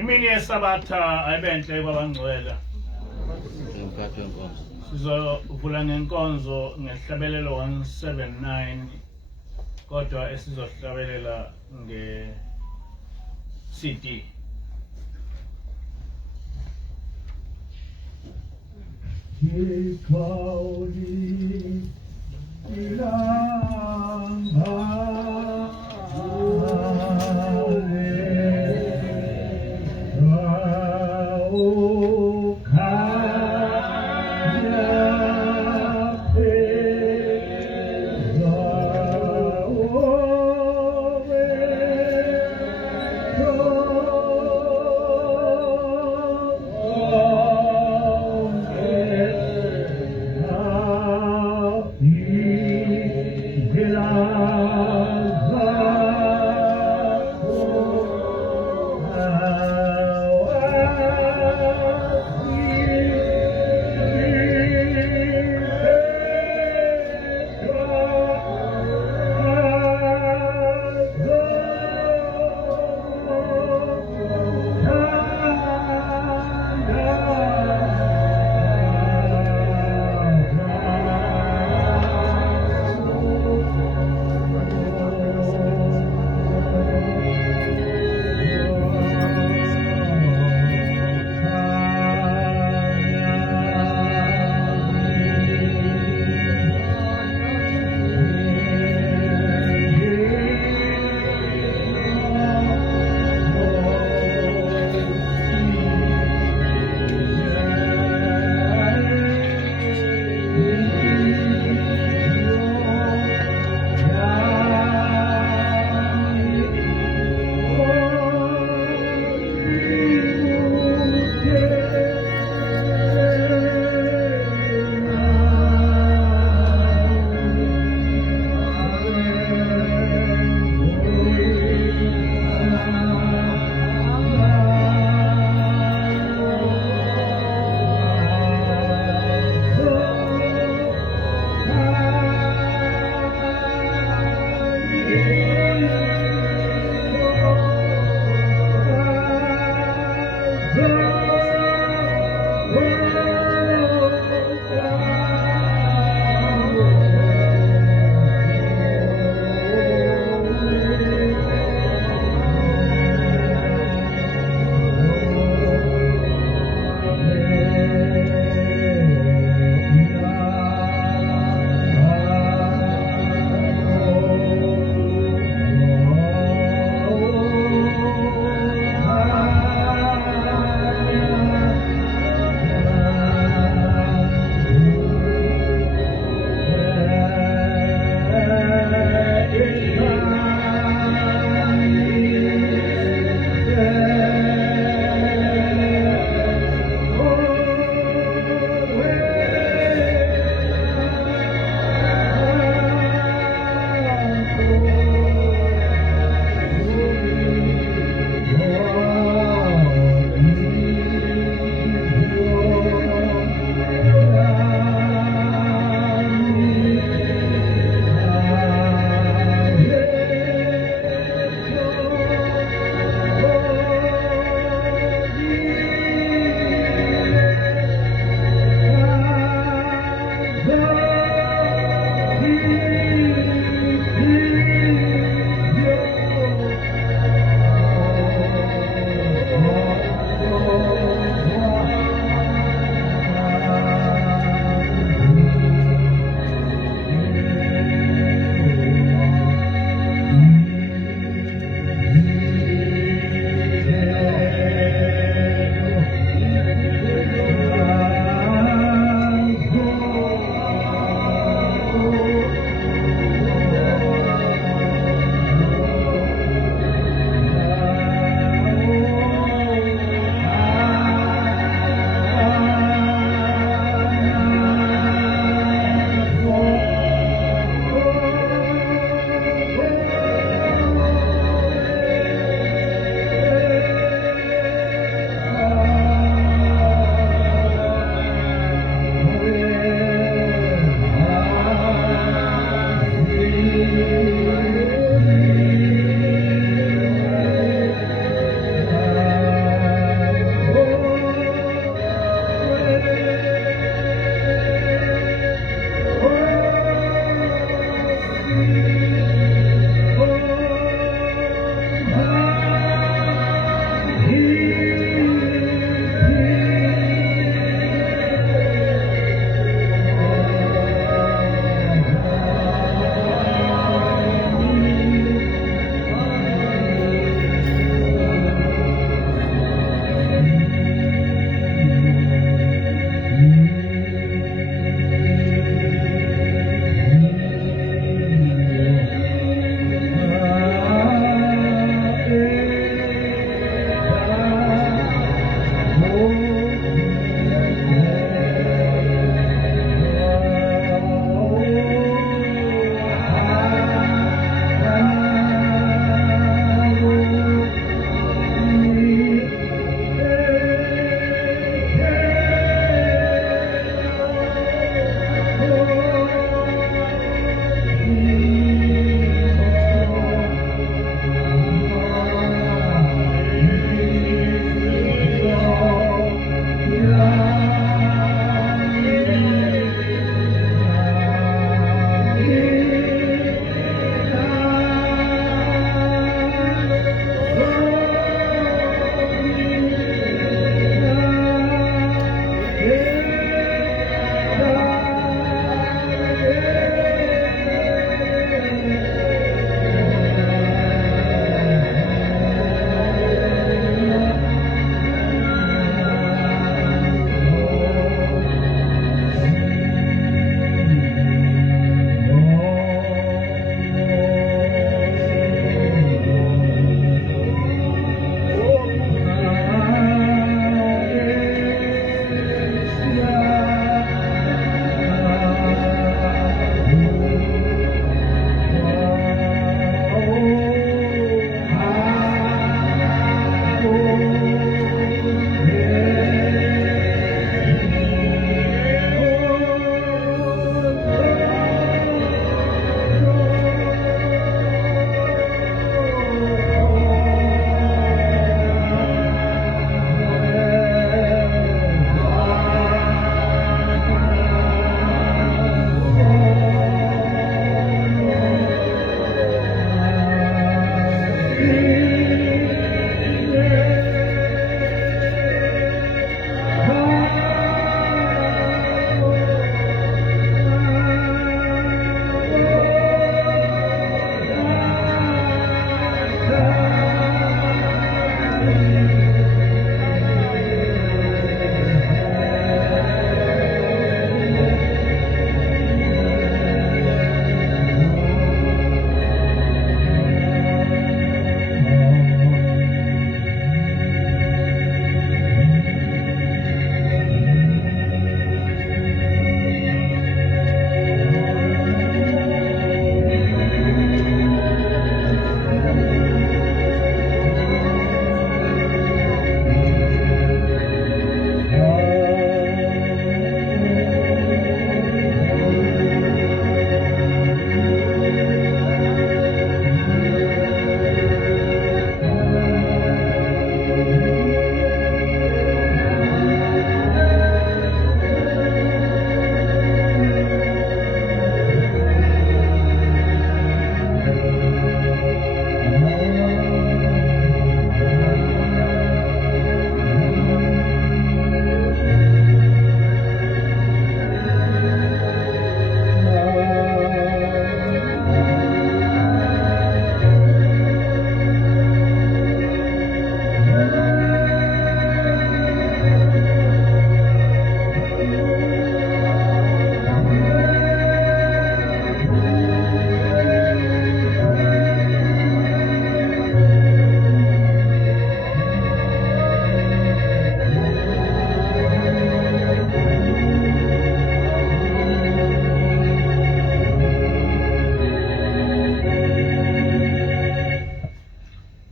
Imini yesabatha ayibenhle kwabangcwele. Sizovula ngenkonzo ngehlabelelo 179 kodwa esizohlabelela nge-CD.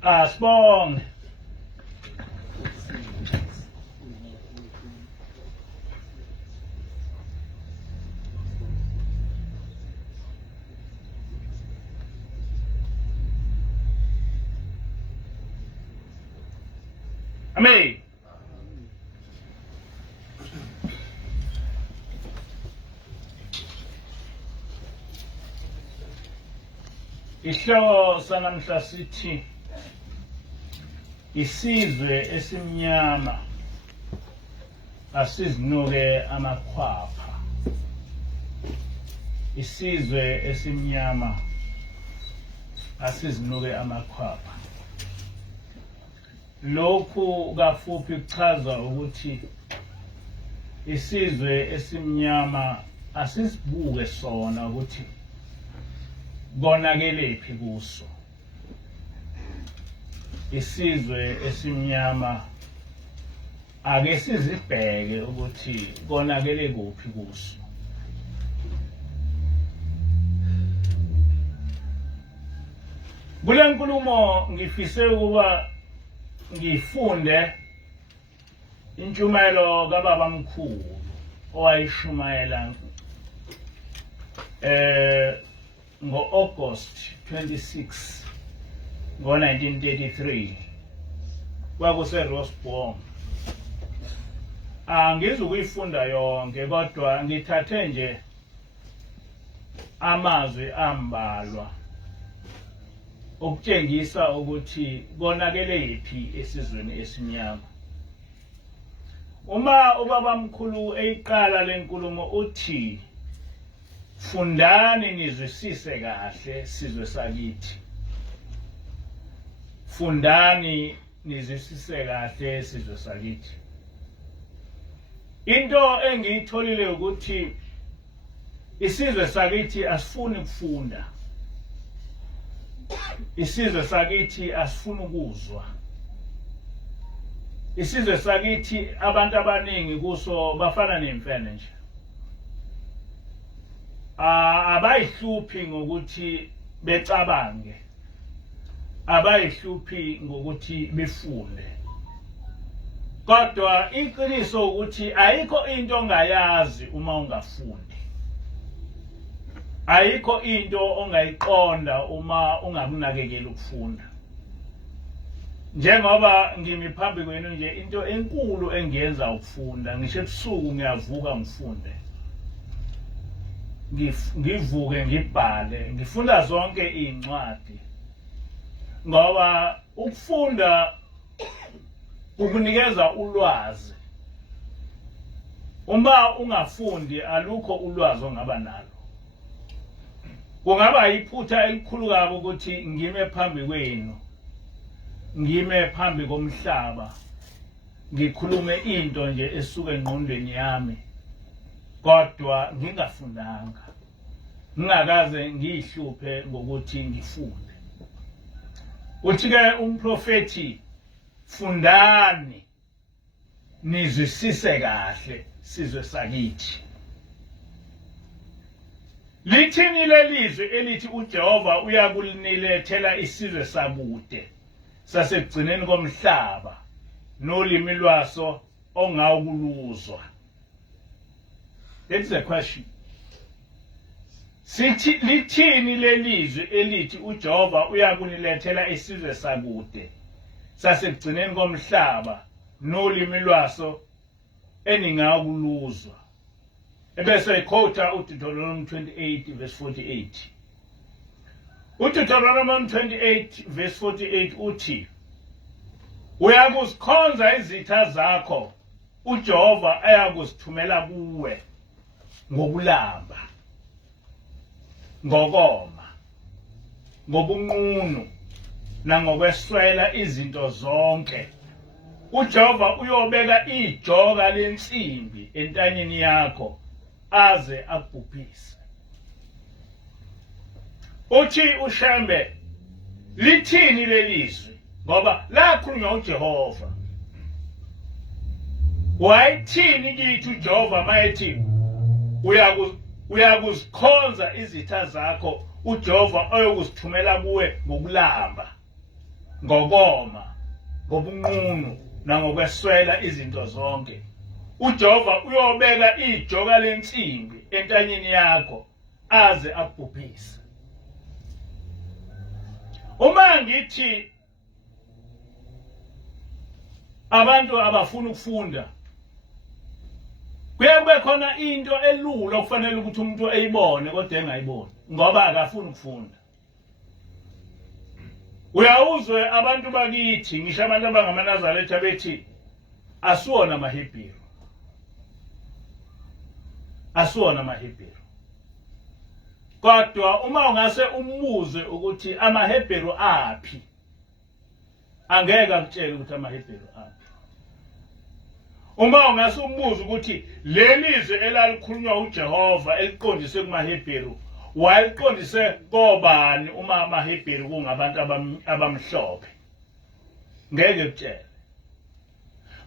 Asibonge. Amen. Isihloko sanamhla sithi isizwe esimnyama asizinuke amakhwapha. Isizwe esimnyama asizinuke amakhwapha. Lokhu kafuphi kuchaza ukuthi isizwe esimnyama asisibuke sona ukuthi konakelephi kuso. Isizwe esimnyama ake sizibheke ukuthi konakele kuphi kuso. Kule nkulumo ngifise ukuba ngifunde intshumayelo kababa mkhulu owayishumayela ngo-August 26 ngo-1933 kwakuseRosbourne. Angizukuyifunda yonke kodwa ngithathe nje amazwi ambalwa ukutshengisa ukuthi konakele yipi esizweni esimnyama. Uma ubaba mkhulu eyiqala lenkulumo uthi fundani nizwisise kahle sizwe sakithi. Fundani nizwisise kahle sizwe sakithi. Into engiyitholile ukuthi isizwe sakithi asifuni ukufunda. Isizwe sakithi asifuni ukuzwa. Isizwe sakithi abantu abaningi kuso bafana nemfene nje. Abayihluphi ngokuthi becabange. Abayihluphi ngokuthi befunde. Kodwa iqiniso ukuthi ayikho into ongayazi uma ungafundi. Ayikho into ongayiqonda uma ungakunakekeli ukufunda. Njengoba ngimi phambi kwenu nje into enkulu engiyenza ukufunda. Ngisho ebusuku ngiyavuka ngifunde. Ngivuke ngibhale, ngifunda zonke incwadi. Ngoba ukufunda ukunikeza ulwazi. Uma ungafundi alukho ulwazi ongaba nalo. Kungaba iphutha elikhulu kabi ukuthi ngime phambi kwenu. Ngime phambi komhlaba. Ngikhulume into nje esuka engqondweni yami. Kodwa ngingafundanga. Ngingakaze ngiyihluphe ngokuthi ngifunde. Uthi-ke umprofeti fundani nizwisise kahle sizwe sakithi. Lithini lelizwe elithi uJehova uyakulinilethela isizwe sakude sasekugcineni komhlaba nolimi lwaso ongawukuluzwa. That's the question. Lithini lelizwe elithi uJehova uyakunilethela isizwe sakude sasekugcineni komhlaba nolimi lwaso eningakuluzwa. Ebese iquote uDeuteronomy 28 verse 48. uDeuteronomy 28 verse 48 uthi uyakuzikhonza izitha zakho uJehova ayakuzithumela kuwe ngokulamba, ngokoma, ngobunqunu nangokweswela izinto zonke. uJehova uyobeka ijoka lensimbi entanyeni yakho aze akubhubhise. Uthi uShembe lithini lelizwi ngoba lakhulunywa uJehova. Wayithini kithi uJehova mayethi uyakuzikhonza izitha zakho uJehova ayokuzithumela kuwe ngokulamba. ngokoma ngobunqunu nangokweswela izinto zonke uJehova uyobeka ijoka lensimbi entanyeni yakho aze akubhubhise. Uma ngithi abantu abafuna ukufunda kube khona into elula okufanele ukuthi umuntu eyibone kodwa engayiboni ngoba akafuni ukufunda. Uyawuzwe abantu bakithi ngisho abantu abangamaNazaretha bethi asiwona amaHebheru. Asiwona amaHebheru. Kodwa uma ungase umbuze ukuthi amaHebheru aphi angeke akutshele ukuthi amaHebheru aphi. Uma ungase umbuze ukuthi lelizwe elalikhulunywa uJehova eliqondise kumaHebheru waliqondise kobani uma amaHebheru kungabantu abamhlophe ngeke kutshele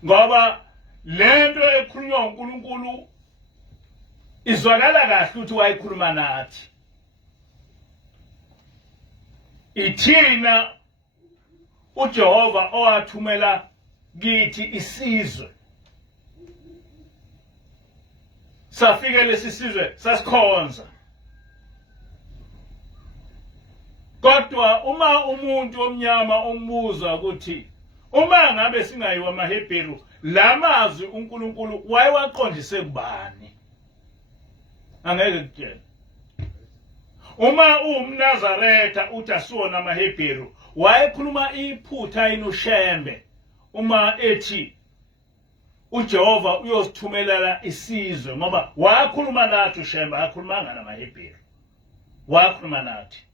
ngoba lento ekhulunywa uNkulunkulu izwakala kahle ukuthi wayikhuluma nathi. Ithina uJehova owathumela kithi isizwe safike lesi sizwe sasikhonza. Kodwa uma umuntu omnyama umbuza ukuthi uma ngabe singayiwa amaHebheru lamazwi uNkulunkulu wayewaqondise kubani angeke kutshele. Uma uMnazaretha uthi asiwona amaHebheru wayekhuluma iphutha inoshembe uma ethi uJehova uyosithumelela isizwe ngoba wakhuluma nathi ushembe akhulumanga namaHebheru wakhuluma nathi.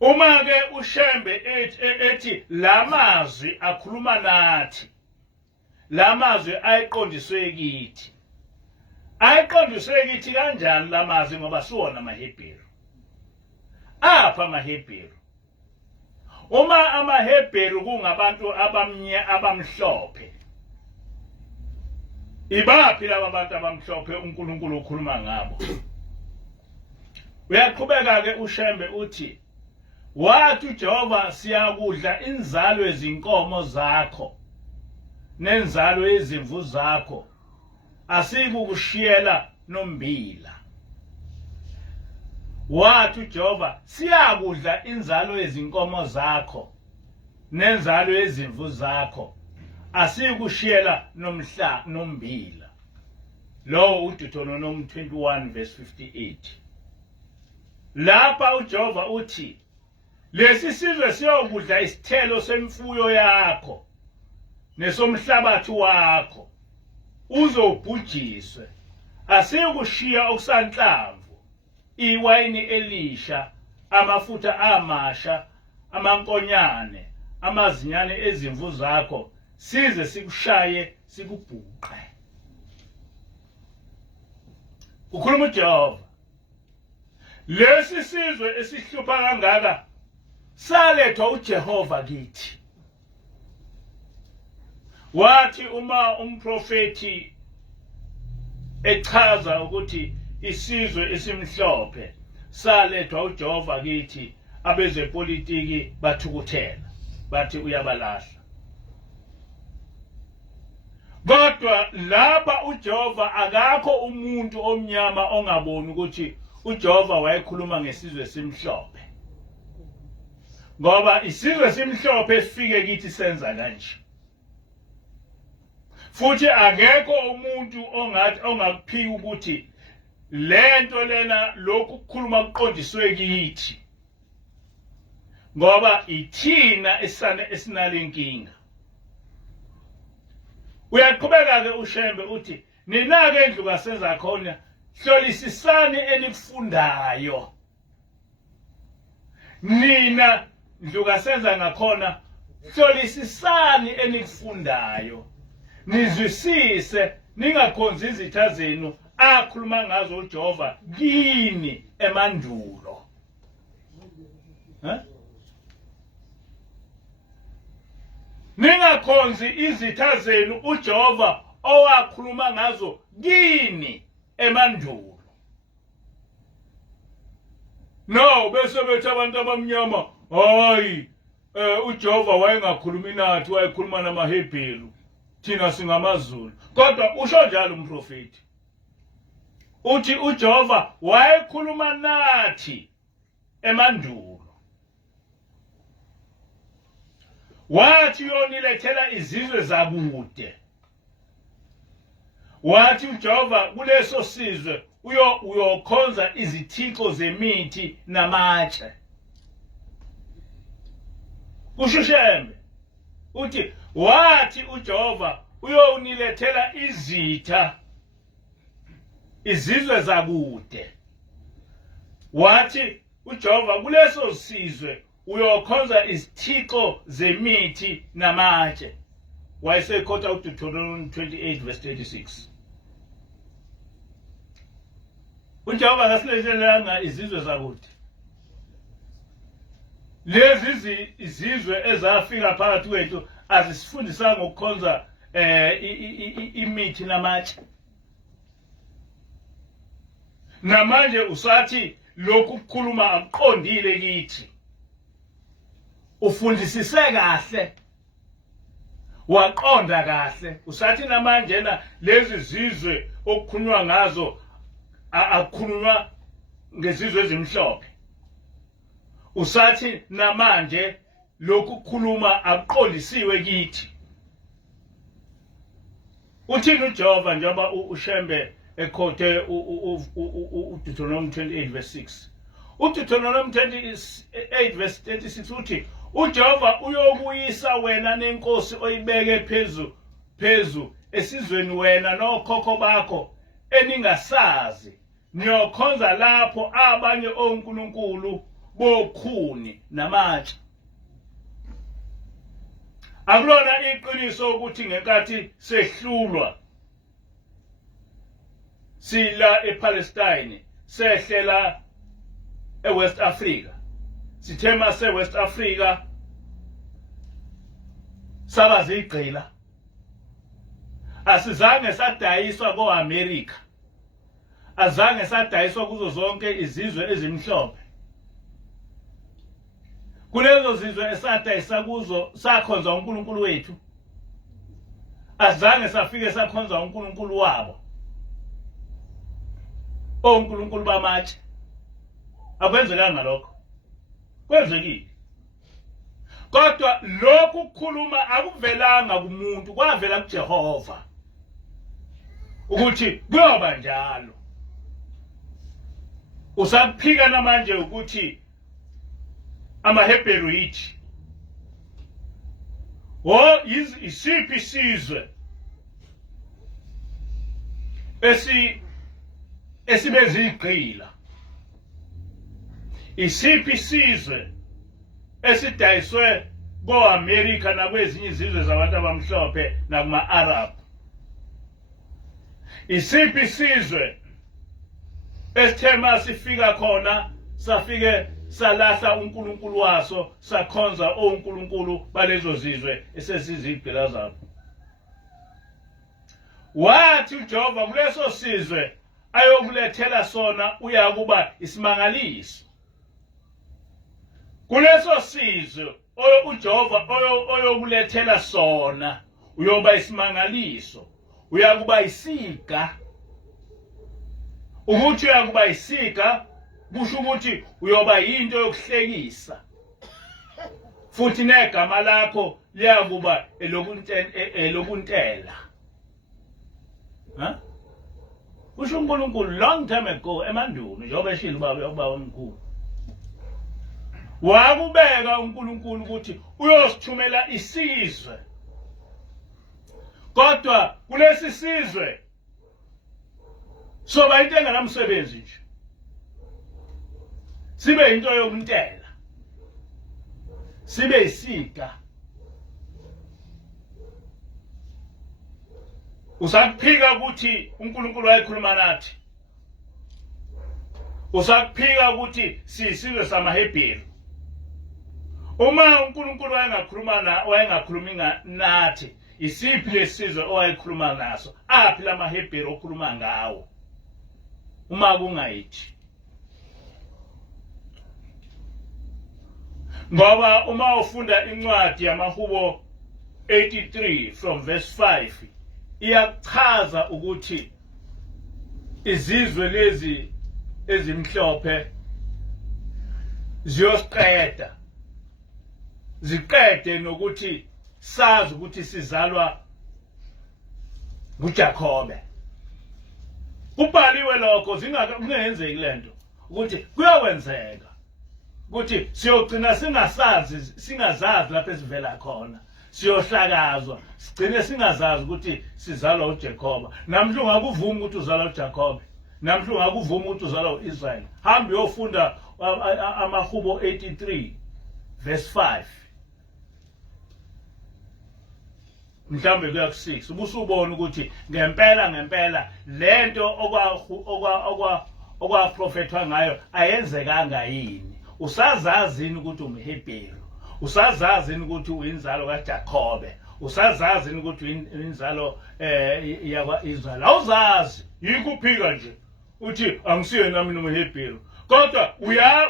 Uma ke ushembe ethi lamazwi akhuluma nathi lamazwi ayiqondiswe kithi. Ayiqondiswe kithi kanjani lamazwi ngoba siwona amaHebheru. Apha amaHebheru. Uma amaHebheru kungabantu abamhlophe. Ibaphi laba bantu abamhlophe uNkulunkulu ukhuluma ngabo? Uyaqhubeka ke ushembe uthi wathi uJehova siyakudla inzalo ezinkomo zakho nenzalo yezimvu zakho asikukushiyela nombila. Wathi uJehova siyakudla inzalo yezinkomo zakho nenzalo yezimvu zakho asikukushiyela nombila. Lo uDuteronomy 21 verse 58. Lapha uJehova uthi lesi sizwe siyokudla isithelo semfuyo yakho nesomhlabathi wakho uzobhujiswe asikukushiya okusanhlamvu iwayini elisha amafutha amasha amankonyane amazinyane ezimvu zakho size sikushaye sikubhuqe. Ukhuluma uJehova lesi sizwe esihlupha kangaka salethwa uJehova kithi. Wathi uma umprofeti echaza ukuthi isizwe esimhlophe salethwa uJehova kithi abezepolitiki bathukuthela bathi uyabalahla. Kodwa lapha uJehova akakho umuntu omnyama ongaboni ukuthi uJehova wayekhuluma ngesizwe esimhlophe. Ngoba isizwe esimhlophe sifike kithi senza kanje. Futhi akekho umuntu ongakuphika ukuthi lento lena lokhu kukhuluma kuqondiswe kithi. Ngoba ithina esinalenkinga. Uyaqhubeka ke ushembe uthi ninake endlu kasenza khona hlolisisani enikufundayo. Nina ndlu kasenza ngakhona hlolisisani enikufundayo. Nizwisise ningakhonzi izitha zenu akhuluma ngazo uJehova kini emandulo. Ningakhonzi izitha zenu uJehova owakhuluma ngazo kini emandulo. No, bese bethi abantu abamnyama hayi uJehova wayengakhulumi nathi wayekhuluma namaHebheru thina singamaZulu kodwa usho njalo umprofeti uthi uJehova wayekhuluma nathi emandulo wathi yonilethela izizwe zakude wathi uJehova kuleso sizwe uyokhonza izithixo zemithi namatshe kushushembe uthi wathi uJehova uyonilethela izitha izizwe zakude wathi uJehova kuleso sizwe uyokhonza izithixo zemithi namatshe wayesekhotha uDeuteronomy 28 verse 36 uJehova akasilethela izizwe zakude lezi izizwe ezafika phakathi kwethu azisifundisanga ukukhonza imithi namatshe namanje usathi lokhu ukukhuluma akuqondile kithi ufundisise kahle waqonda kahle usathi namanje lezi zizwe okukhulunywa ngazo akukhulunywa ngezizwe ezimhlophe usathi namanje lokhu ukukhuluma akuqondisiwe kithi uthini uJehova njengoba uShembe ekhothe uDeuteronomy 28 verse 6 uDeuteronomy 28 verse 36 uthi uJehova uyobuyisa wena nenkosi oyibeke phezu esizweni wena nokhokho bakho eningasazi niyokhonza lapho abanye onkulunkulu bokhuni namatshe akulona iqiniso ukuthi ngenkathi sehlulwa sila ePalestine sehlela eWest Africa sithema seWest Africa sabazigqila asizange sadayiswa koAmerica azange sadayiswa kuzo zonke izizwe ezimhlophe kulezo zizwe esadayisa kuzo sakhonza uNkulunkulu wethu azange safike sakhonza uNkulunkulu wabo onkulunkulu bamatshe akwenzekanga lokho kwenzekile kodwa lokhu ukukhuluma akuvelanga kumuntu kwavela kuJehova ukuthi kuyoba njalo usaphika namanje ukuthi amaHebheru yithi isiphi isizwe esibezigqila isiphi isizwe esidayiswe koAmerica nakwezinye izizwe zabantu abamhlophe nakuma-Arab isiphi isizwe esithema sifika khona safike salahla uNkulunkulu waso sakhonza onkulunkulu balezo zizwe esesizigqila zabo wathi uJehova kuleso sizwe ayokulethela sona uyakuba isimangaliso kuleso sizwe uJehova oyokulethela sona uyoba isimangaliso uyakuba isiga ukuthi uyakuba isiga kusho ukuthi uyoba into yokuhlekisa futhi negama lakho liyakuba elokuntela ha kusho uNkulunkulu long time ago emandulo njengoba eshilo ubaba omkhulu wakubeka uNkulunkulu ukuthi uyosithumela isizwe kodwa kulesi sizwe soba into enganamsebenzi nje sibe into yokuntela sibe isiga usakuphika ukuthi uNkulunkulu wayekhuluma nathi usakuphika ukuthi sisizwe samaHebheru uma uNkulunkulu wayengakhulumi nathi isiphi lesizwe owayekhuluma naso aphi lamaHebheru okhuluma ngawo uma kungayithi ngoba uma ufunda incwadi yamahubo 83 from verse 5 iyachaza ukuthi izizwe lezi ezimhlophe ziyosiqeda ziqede nokuthi sazi ukuthi sizalwa nguJakobe. Kubhaliwe lokho zingenzeki lento ukuthi kuyawenzeka ukuthi siyogcina singazazi lapho esivela khona, siyohlakazwa sigcine singazazi ukuthi sizalwa uJakobe. Namhla ungakuvuma ukuthi uzalwa uJakobe, namhla ungakuvuma ukuthi uzalwa uIsrael. Hamba uyofunda amahubo 83 verse 5 mhlambe kuya ku6 ubusubona ukuthi ngempela lento okwaprofethwa ngayo ayenzekanga yini. Usazazini ukuthi umHebheru, usazazini ukuthi uyinzalo kaJakobe, usazazini ukuthi uyinzalo yakwaIsrael. Awuzazi yikuphika nje uthi angisiye nami umHebheru, kodwa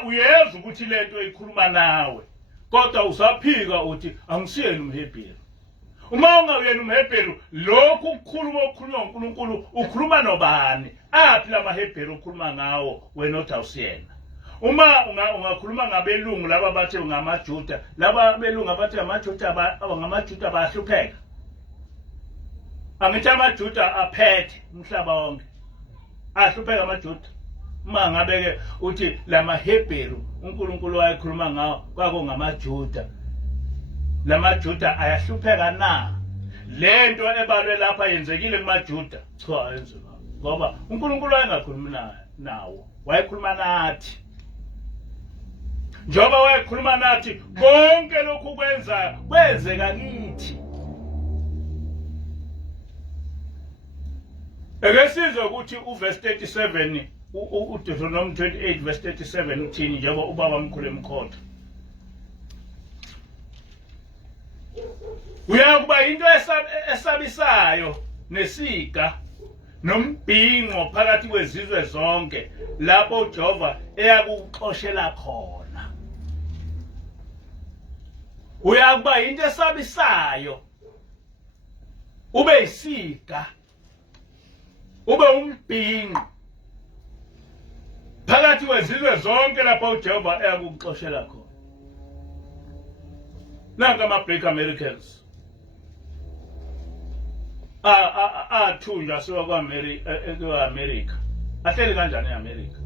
uyeza ukuthi lento ikhuluma nawe, kodwa usaphika uthi angisiyeni umHebheru. Uma ungawuyena umHebheru, lokhu ukukhuluma uNkulunkulu ukhuluma nobani? Aphi lamaHebheru ukhuluma ngawo wena othi awusiyena? Uma ungakhuluma ngabelungu laba bathi ngamaJuda, laba belungu abathi ngamaJuda bayahlupheka. Angithi amaJuda aphethe umhlaba wonke, ahlupheka amaJuda. Uma ngabe-ke uthi lamaHebheru uNkulunkulu wayekhuluma ngawo kwakungamaJuda, lamaJuda ayahlupheka na? Lento ebalwe lapha yenzekile kumaJuda, cha ayenzeka, ngoba uNkulunkulu wayengakhulumi nawo, wayekhuluma nathi. Njoba wayekhuluma nathi konke lokhu kwenzeka kithi. Ake sizwe ukuthi uverse 37 uDeuteronomy 28 verse 37 uthini njengoba ubaba omkhulu emkhotho. Uyakuba into esabisayo nesiga nombhinqo phakathi kwezizwe zonke lapho uJehova eyakuxoshela khona. Uyakuba into esabisayo ube isiga ube umbhinqo phakathi kwezizwe zonke lapho uJehova eyakuxoshela khona. Nanka ama-Black Americans athunjwa siwa kwa-America. Ahleli kanjani e-America?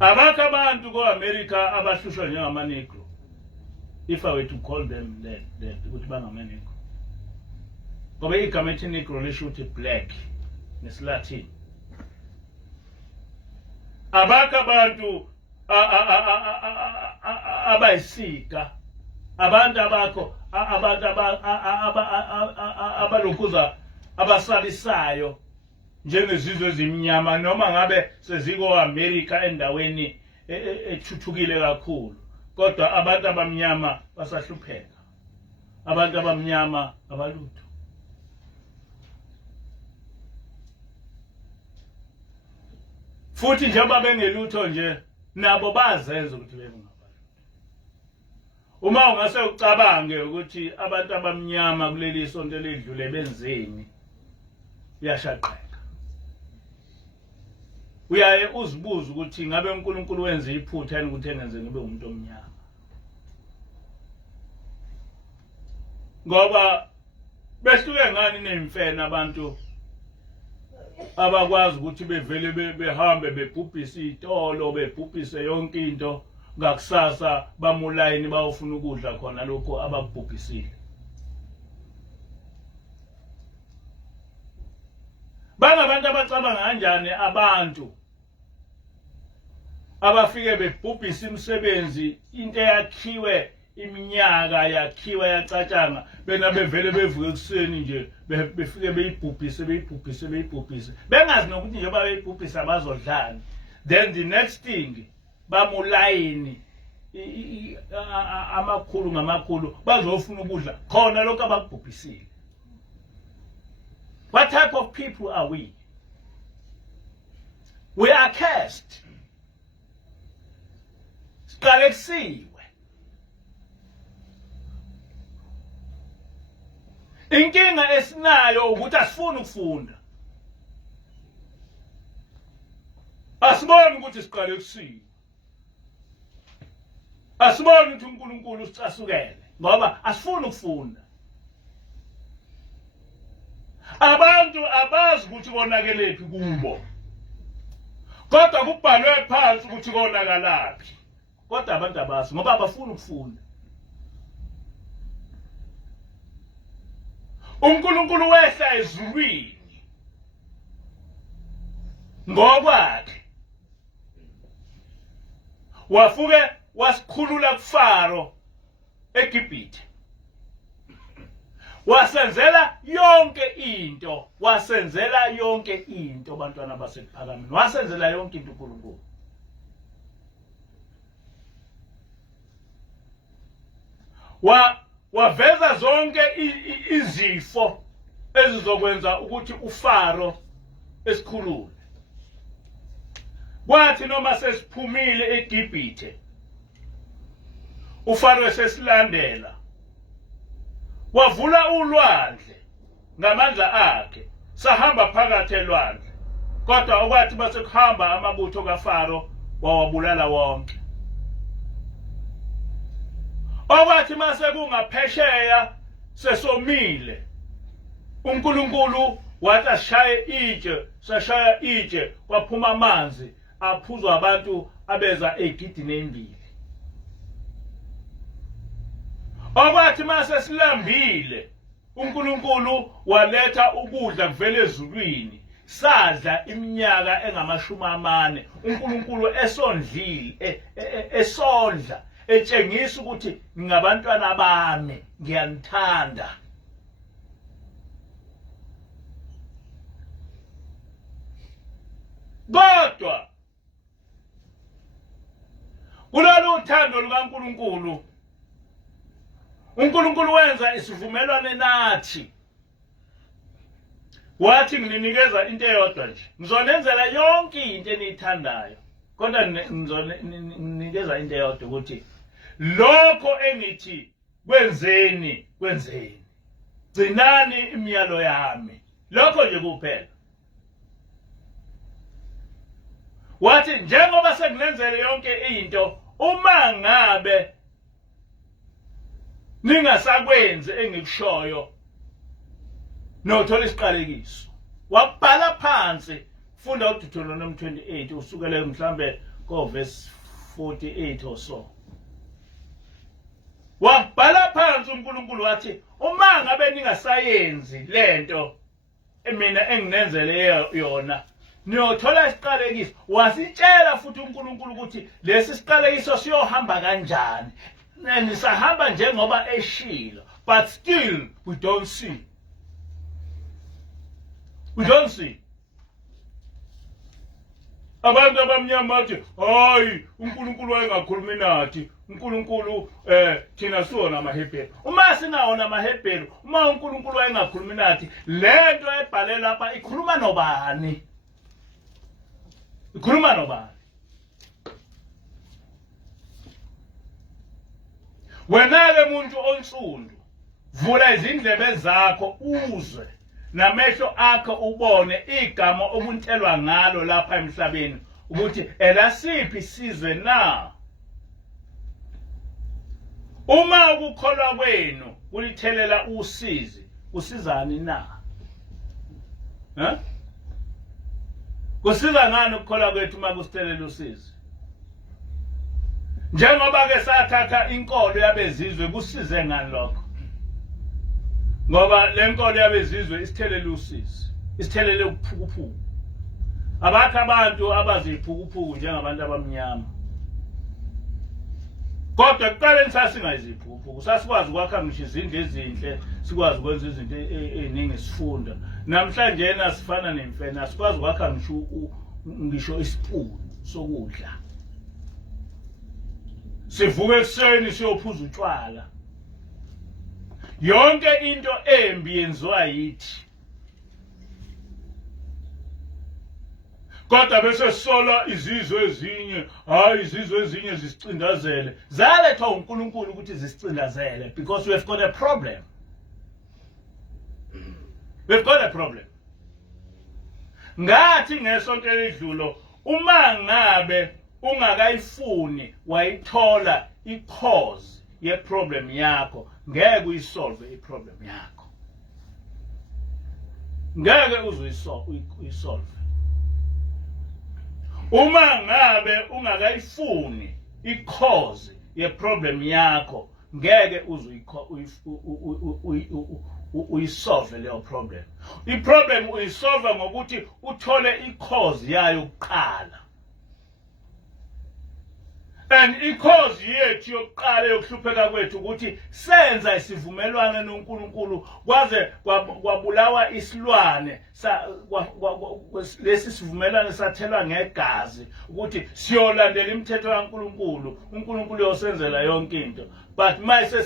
Abakho abantu ko-America abahlushwa njengama-Negro, if I were to call them that ukuthi bangama-Negro. Ngoba igama ethi Negro lisho ukuthi black ngesiLatin. Abakho abantu abayisika, abantu abakho abantu abalokhuza abasabisayo njengezizwe ezimnyama noma ngabe seziko-America endaweni ethuthukile kakhulu, kodwa abantu abamnyama basahlupheka, abantu abamnyama abalutho. Futhi njengoba bengelutho nje nabo bazenza ukuthi bengabalutho. Uma ungase ucabange ukuthi abantu abamnyama kuleli sonto ledlule benzeni, uyashaqeka. Uyaye uzibuza ukuthi ngabe uNkulunkulu wenze iphutha yini ukuthi engenze ngibe umuntu omnyama. Ngoba behluke ngani nemfene abantu abakwazi ukuthi bevele behambe bebhubhisa izitolo, bebhubhise yonke into, ngakusasa bamulayini bayofuna ukudla khona lokho abakubhubhisile. Bangabantu abacabanga kanjani abantu abafike bebhubhisa imisebenzi, into yakhiwe iminyaka yakhiwa yacatshanga, bena bevele bevuke ekuseni nje befike beyibhubhise bengazi nokuthi njengoba beyibhubhisa bazodlani. Then the next thing bamulayini amakhulu ngamakhulu bazofuna ukudla khona lokho abakubhubhisile. What type of people are we? We are cursed. siqale kusiwe. Inkinga esinayo ukuthi asifuni ukufunda. Asiboni ukuthi siqale kusiwe. Asiboni ukuthi uNkulunkulu usicasukele ngoba asifuni ukufunda. Abantu abazi ukuthi konakelephi kubo. Kodwa kubhalwe phansi ukuthi konakalaphi. Kodwa abantu abazi ngoba abafuni ukufunda. uNkulunkulu wehla ezulwini ngokwakhe. Wafuke wasikhulula kuFaro eGibhithe. Wasenzela yonke into, bantwana basekuphakameni. Wasenzela yonke into uNkulunkulu. Waveza zonke izifo ezizokwenza ukuthi uFaro esikhulule. Kwathi noma sesiphumile eGibhithe, uFaro sesilandela. Wavula ulwandle ngamandla akhe, sahamba phakathi elwandle. Kodwa okwathi base kuhamba amabutho kaFaro wawabulala wonke. Okwathi mase kungaphesheya sesomile, uNkulunkulu wathi ashaye sashaya itshe, kwaphuma amanzi aphuzwa abantu abeza egidini embili. Okwathi mase silambile, uNkulunkulu waletha ukudla kuvela ezulwini, sadla iminyaka engamashumi 40. uNkulunkulu esondlile esondla, etshengisa ukuthi ngabantwana bami, ngiyanithanda. Kodwa kulolu uthando lukaNkulunkulu, uNkulunkulu wenza isivumelwano nathi. Wathi ngininikeza into eyodwa nje, ngizonenzela yonke into eniyithandayo. Kodwa ngizonikeza into eyodwa ukuthi lokho engithi kwenzeni. Gcinani imiyalo yami. Lokho nje kuphela. Wathi njengoba senginenzele yonke into, uma ngabe ningasakwenzi engikushoyo, nothola isiqalekiso. Wabhala phansi, funda uDuteronomy 28 usukele mhlambe ko verse 48 or so. Wabhala phansi uNkulunkulu wathi uma ngabe ningasayenzi lento mina enginenzele yona, niyothola isiqalekiso. Wasitshela futhi uNkulunkulu ukuthi lesi siqalekiso siyohamba kanjani. Nisahamba njengoba eshilo, but still we don't see. Abantu abamnyama bathi hayi uNkulunkulu wayengakhulumi nathi. uNkulunkulu thina siwona amaHebheru. Uma singawona amaHebheru, uma uNkulunkulu wayengakhulumi nathi, lento ebhale lapha ikhuluma nobani? Wena-ke muntu onsundu, vula izindlebe zakho uzwe, namehlo akho ubone igama okuntelwa ngalo lapha emhlabeni, ukuthi elasiphi isizwe na. Uma ukukholwa kwenu kulithelela usizi, kusizani na? Kusiza ngani ukukholwa kwethu uma kusithelela usizi? Njengoba-ke sathatha inkolo yabezizwe, kusize ngani lokho? Ngoba le nkolo yabezizwe isithelele usizi, isithelele ubuphukuphuku. Abakho abantu abaziphukuphuku njengabantu abamnyama. Kodwa kuqaleni sasingayiziphukuphuku, sasikwazi ukwakha ngisho izindlu ezinhle, sikwazi ukwenza izinto eziningi sifunda. Namhlanje sifana nemfene, asikwazi ukwakha ngisho isipunu sokudla. Sivuke ekuseni siyophuza utshwala. Yonke into embi yenziwa yithi. kodwa bese sola izizwe ezinye hayi izizwe ezinye zisicindazele zalethwa uNkulunkulu ukuthi zisicindazele because we've got a problem. We've got a problem. Ngathi ngesonto elidlulo uma ngabe ungakayifuni wayithola i-cause ye-problem yakho ngeke uyisolve i-problem yakho. Ngeke uyisolve. Uma ngabe ungakayifuni i-cause ye-problem yakho ngeke uyisolve leyo problem. I-problem uyisolve ngokuthi uthole i-cause yayo kuqala. And i-cause yethu yokuqala yokuhlupheka kwethu ukuthi senza isivumelwano noNkulunkulu kwaze kwabulawa isilwane lesi sivumelwano sathelwa ngegazi ukuthi siyolandela imithetho kaNkulunkulu. uNkulunkulu uyosenzela yonke into. But mase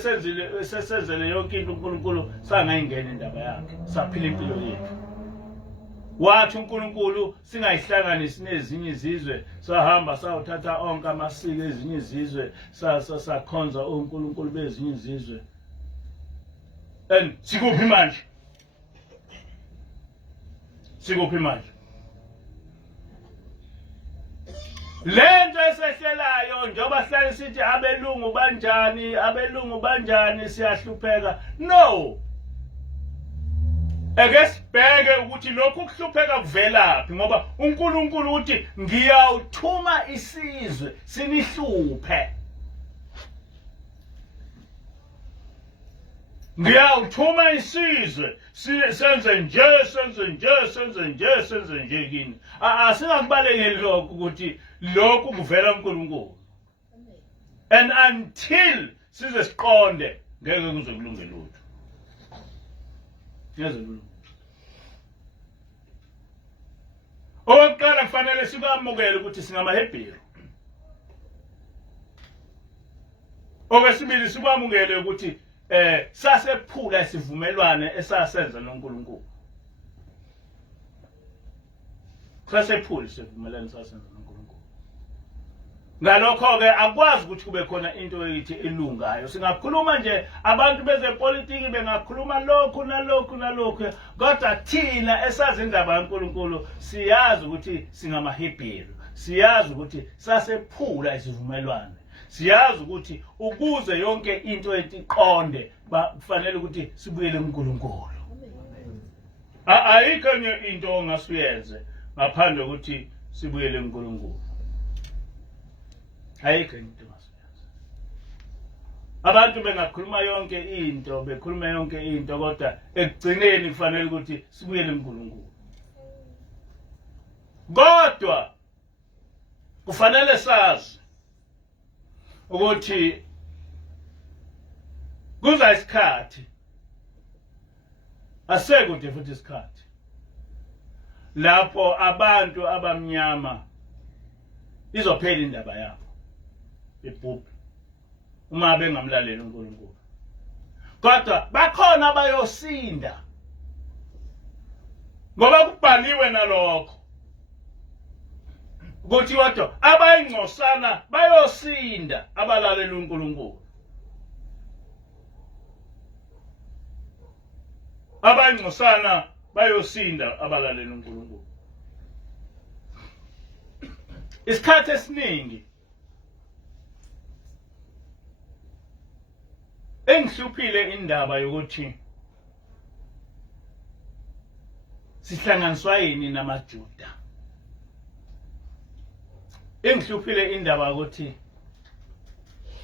sesenzele yonke into uNkulunkulu sangayingena indaba yakhe. Saphila impilo yethu. Wathi uNkulunkulu singayihlanganisi nezinye izizwe sahamba sayothatha onke amasiko ezinye izizwe sakhonza uNkulunkulu bezinye izizwe. And sikuphi manje? Sikuphi manje? Lento esehlelayo njoba sihlale sithi abelungu banjani siyahlupheka. No. Ake sibheke ukuthi lokhu kuhlupheka kuvelaphi ngoba uNkulunkulu uthi ngiyawuthuma isizwe sinihluphe. Ngiyawuthuma isizwe senze nje kini. Asingakubalekeli lokhu ukuthi lokhu kuvela uNkulunkulu. And until size siqonde ngeke kuze kulunge lutho. Okokuqala kufanele sikwamukele ukuthi singamaHebheru. Okwesibili sikwamukele ukuthi sasephula isivumelwane esasenza noNkulunkulu. Sasephula isivumelwane esasenza noNkulunkulu. Ngalokho ke akwazi ukuthi kube khona into eyithi elungayo. Singakhuluma nje abantu bezepolitiki bengakhuluma lokhu nalokhu kodwa thina esazi indaba kaNkulunkulu siyazi ukuthi singamaHebheru. Siyazi ukuthi sasephula isivumelwane. Siyazi ukuthi ukuze yonke into etiqonde kufanele ukuthi sibuyele kuNkulunkulu. Ayikho enye into ongasuyenze ngaphandle ukuthi sibuyele kuNkulunkulu. Ayikho into ongasuyenze. Abantu bengakhuluma bekhuluma yonke into kodwa ekugcineni kufanele ukuthi sibuyele kuNkulunkulu. Kodwa kufanele sazi ukuthi kuza isikhathi asekude futhi isikhathi lapho abantu abamnyama izophela indaba yabo ebhubhe uma bengamlaleli uNkulunkulu. Kodwa bakhona abayosinda ngoba kubhaliwe nalokho ukuthi kodwa abayingcosana bayosinda abalalela uNkulunkulu. Abayingcosana bayosinda abalalela uNkulunkulu. Isikhathi esiningi engihluphile indaba yokuthi sihlanganiswa yini namaJuda. Engihluphile indaba ukuthi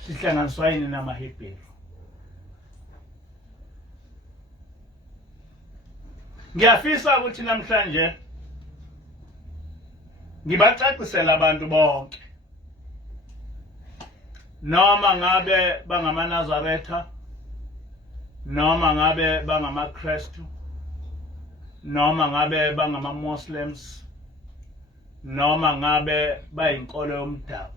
sihlanganiswa yini namaHebheru. Ngiyafisa ukuthi namhlanje ngibacacisela abantu bonke. Noma ngabe bangamaNazaretha, noma ngabe bangamaKristu, noma ngabe bangamaMuslims, noma ngabe bayinkolo yomdabu.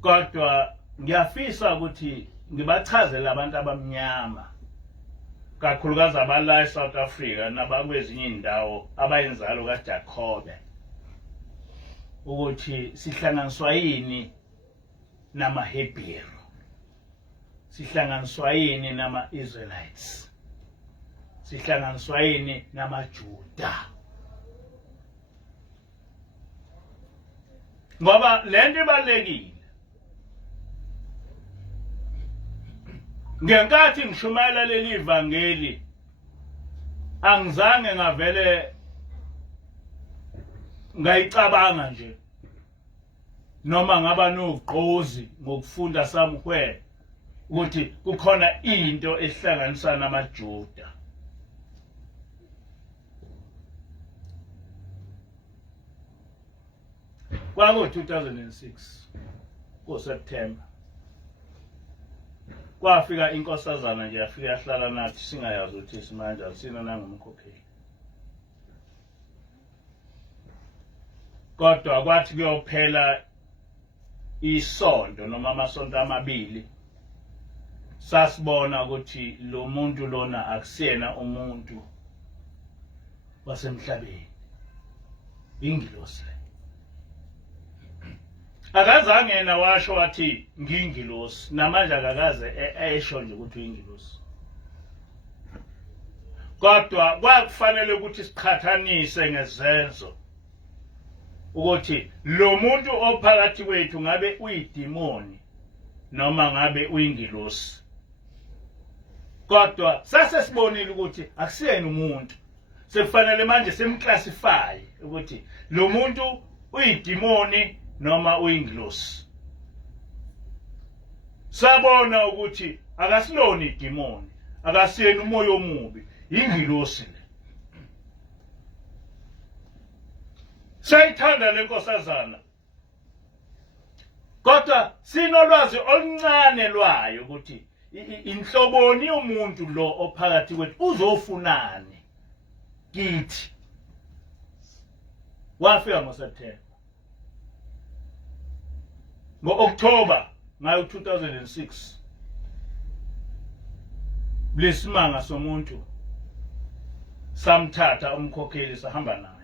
Kodwa ngiyafisa ukuthi ngibachazele abantu abamnyama, kakhulukazi abala eSouth Africa nabakwezinye indawo abayinzalo kaJakobe. ukuthi sihlanganiswa yini namaHebheru, sihlanganiswa yini nama-Israelites, sihlanganiswa yini namaJuda. Ngoba lento ibalekile. Ngenkathi ngishumayela leli ivangeli angizange ngavele ngayicabanga nje noma ngaba nogqozi ngokufunda samkhwe ukuthi kukhona into ehlanganisa namaJuda. Kwaku 2006 kuSeptember kwafika inkosazana nje yafika yahlala nathi singayazi ukuthi simanje sina nangumkhokheli. Kodwa kwathi kuyophela isonto noma amasonto amabili sasibona ukuthi lo muntu lona akusiyena umuntu wasemhlabeni, ingilosi. Akazange yena washo wathi ngingilosi, namanje akakaze esho nje ukuthi uyingilosi. Kodwa kwakufanele ukuthi siqhathanise ngezenzo ukuthi lo muntu ophakathi kwethu ngabe uyidimoni noma ngabe uyingilosi. Kodwa sasesibonile ukuthi akusiyena umuntu, sekufanele manje simclassify ukuthi lo muntu uyidimoni noma uyingilosi. Sabona ukuthi akasilona idimoni, akasiyena umoya omubi, ingilosi le. Sayithanda lenkosazana. Kodwa sinolwazi oluncane lwayo ukuthi inhloboni yomuntu lo ophakathi kwethu uzofunani kithi. Wafika ngoSeptember. Ngo-October ngayo 2006 lesimanga somuntu samthatha umkhokheli sahamba naye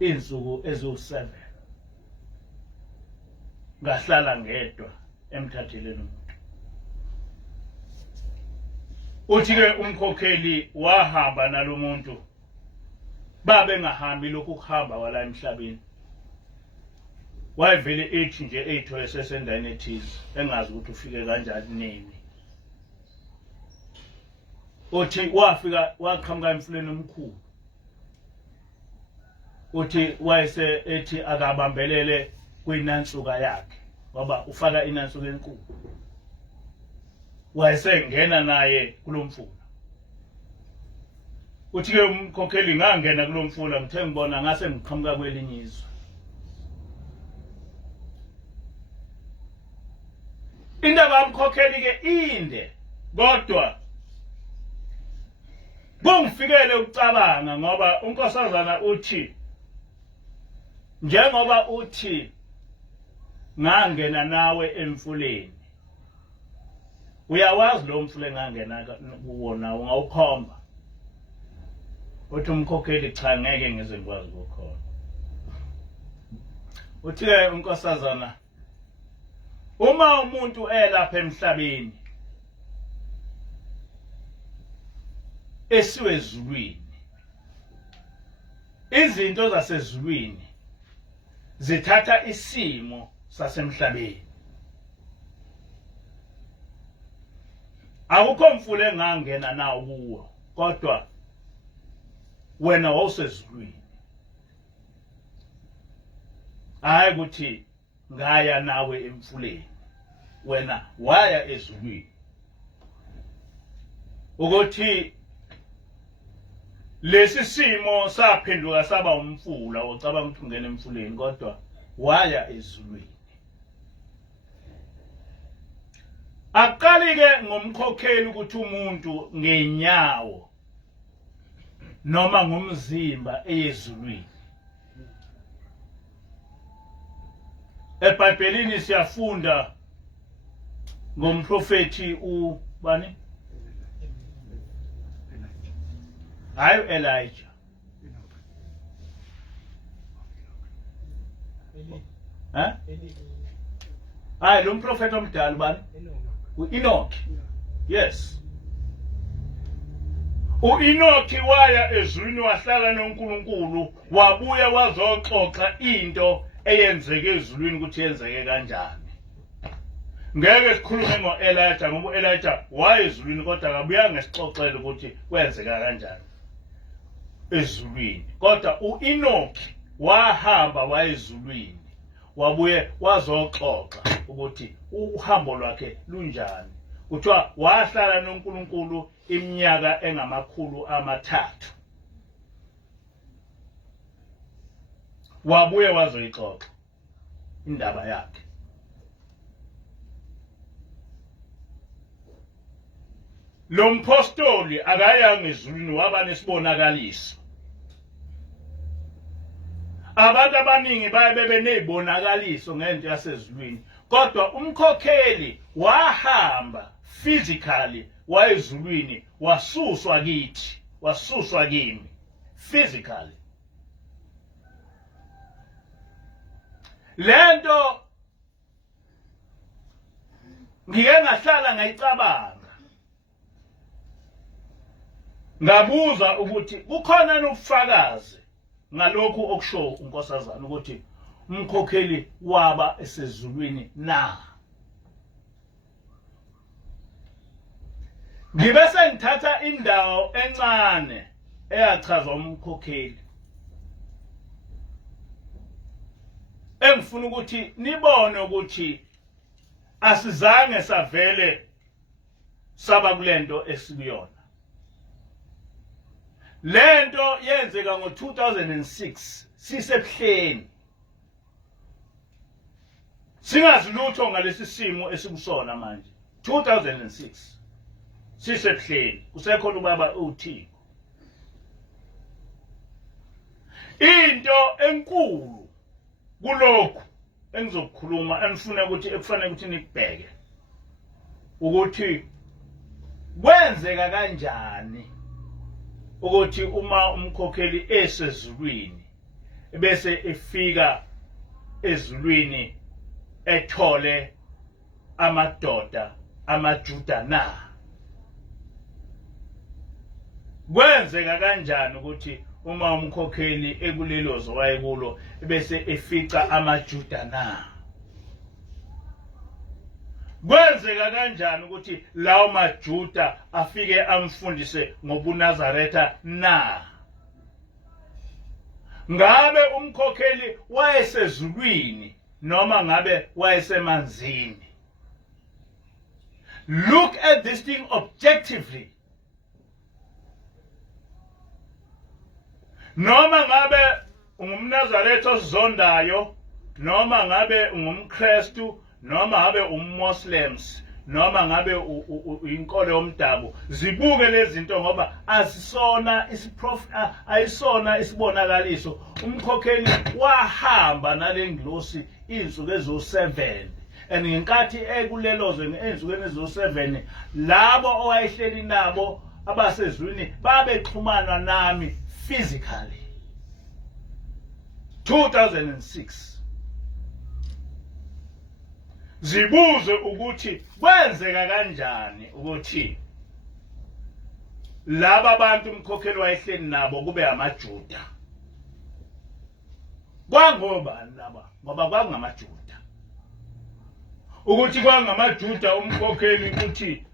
insuku ezo7 ngahlala ngedwa emthatheleni umuntu. Uthi-ke umkhokheli wahamba nalomuntu babe ngahambi lokhu kuhamba wala emhlabeni. Wayevele ethi nje eyithole sesendaweni ethize engazi ukuthi ufike kanjani nini. Uthi wafika waqhamuka emfuleni omkhulu. Uthi wayese ethi akabambelele kwinansuka yakhe ngoba ufaka inansuka enkulu. Wayese ngena naye kulomfula. Uthi-ke umkhokheli ngangena kulomfula ngithe ngibona ngase ngiqhamuka kwelinye izwe. Indaba yomkhokheli ke inde, kodwa kungifikele ukucabanga ngoba unkosazana uthi njengoba uthi ngangena nawe emfuleni, uyawazi lo mfule ngangena kuwona ungawukhomba. Uthi umkhokheli cha ngeke ngize ngikwazi ukukhona. Uthi-ke unkosazana uma umuntu elapha emhlabeni esiwe ezulwini, izinto zasezulwini zithatha isimo sasemhlabeni. Akukho mfule engangena nawo kuwo, kodwa wena wawusezulwini. Hayi ukuthi ngaya nawe emfuleni, wena waya ezulwini. Ukuthi lesi simo saphenduka saba umfula ocabanga ukuthi ungena emfuleni, kodwa waya ezulwini. Aqali-ke ngomkhokheli ukuthi umuntu ngenyawo noma ngomzimba eyezulwini. eBhayibhelini siyafunda ngomprofethi ubani? Hayi Elijah. hayi lo mprofeti omdala bani u-Enoki. Yes, u-Enoki waya ezulwini wahlala noNkulunkulu wabuya wazoxoxa into eyenzeke ezulwini ukuthi yenzeke kanjani. Ngeke sikhulume ngo-Elijah ngoba u-Elijah waye ezulwini kodwa akabuyanga sixoxele ukuthi kwenzeka kanjani ezulwini. Kodwa u-Enoki wahamba waya ezulwini wabuye wazoxoxa ukuthi uhambo lwakhe lunjani. Kuthiwa wahlala noNkulunkulu iminyaka engama300. Wabuye wazoyixoxa indaba yakhe. Lo mpostoli akayanga ezulwini waba nesibonakaliso. Abantu abaningi baye benezibonakaliso ngento yasezulwini, kodwa umkhokheli wahamba physically wayezulwini wasuswa kithi, wasuswa kimi physically. Lento ngike ngahlala ngayicabanga, ngabuza ukuthi kukhona nobufakazi ngalokhu okusho unkosazana ukuthi umkhokheli waba esezulwini na. Ngibe sengithatha indawo encane eyachazwa umkhokheli engifuna ukuthi nibone ukuthi asizange savele saba kulento esikuyona. Lento yenzeka ngo-2006 sisebuhleni, singazi lutho ngalesi simo esikusona manje. 2006 sisebuhleni, kusekhona ubaba uThixo. Into enkulu kulokhu engizokukhuluma engifuna ukuthi ekufanele ukuthi nikubheke ukuthi kwenzeka kanjani ukuthi uma umkhokheli esezulwini bese efika ezulwini ethole amadoda amaJuda na. Kwenzeka kanjani ukuthi uma umkhokheli ekulelozo wayekulo bese efica amaJuda na. Kwenzeka kanjani ukuthi lawo maJuda afike amfundise ngobuNazaretha na. Ngabe umkhokheli wayesezulwini noma ngabe wayesemanzini? Look at this thing objectively. Noma ngabe ungumNazaretha ozondayo, noma ngabe ungumKristu, noma ngabe umMuslims, noma ngabe inkolo yomdabu, zibuke lezi zinto ngoba asisona ayisona isibonakaliso. Umkhokheli wahamba nalengilosi insuku ezo7 and ngenkathi ekulelozo ezukweni ezo7 labo owayehleli nabo abasezulwini babexhumana nami physically. 2006 zibuze ukuthi kwenzeka kanjani ukuthi laba bantu umkhokheli wayehleli nabo kube amaJuda. Kwangobani laba? Ngoba kwangamaJuda. Ukuthi kwangamaJuda umkhokheli ukuthi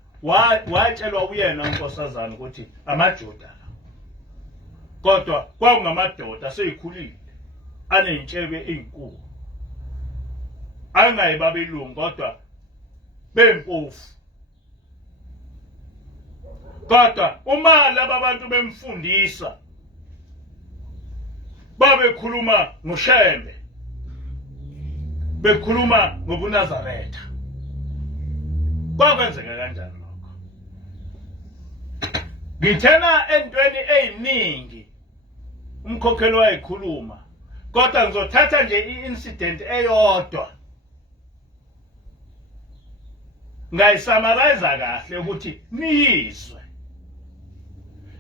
watshelwa uyena unkosazana ukuthi amaJuda. Kodwa kwangamadoda aseyikhulile anentshebe ezinkulu. Angayibabelungu kodwa bempofu. Kodwa uma laba bantu bemfundisa babekhuluma ngoshembe, bekhuluma ngobuNazaretha. Kwakwenzeka kanjani lokho? Ngithena entweni eziningi umkhokheli wayekhuluma, kodwa ngizothatha nje i-incident eyodwa ngayisummarize kahle ukuthi niyizwe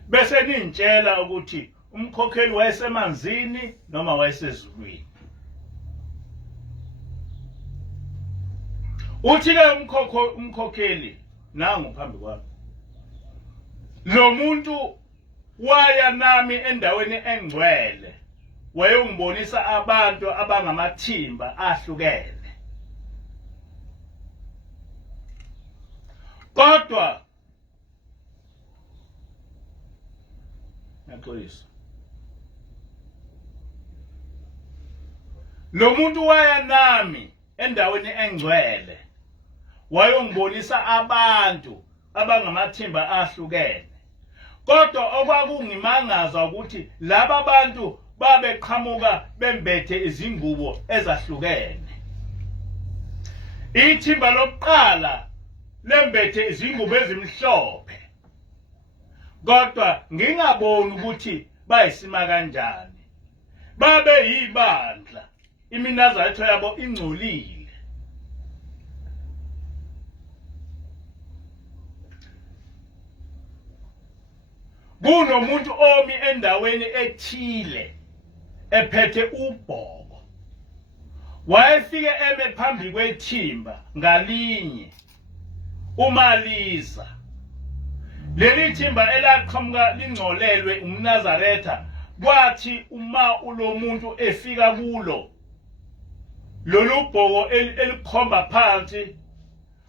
bese nintshela ukuthi umkhokheli wayesemanzini noma wayesezulwini. uthi-ke umkhokheli nangu phambi kwami, lo muntu waya nami endaweni engcwele wayongibonisa abantu abangamathimba ahlukene, kodwa ngaxolisa, lo muntu waya nami endaweni engcwele wayongibonisa abantu abangamathimba ahlukene, kodwa okwakungimangaza ukuthi laba bantu babeqhamuka bembethe izingubo ezahlukene. Ithimba lokuqala lembethe izingubo ezimhlophe, kodwa ngingaboni ukuthi bayisima kanjani. Babe yibandla, iminazaretho yabo ingcolile. Kunomuntu omi endaweni ethile ephethe ubhoko, wayefike eme phambi kwethimba ngalinye umaliza. Leli thimba elaqhamuka lingcolelwe umNazaretha, kwathi uma ulo muntu efika kulo lolu bhoko elikhomba phansi,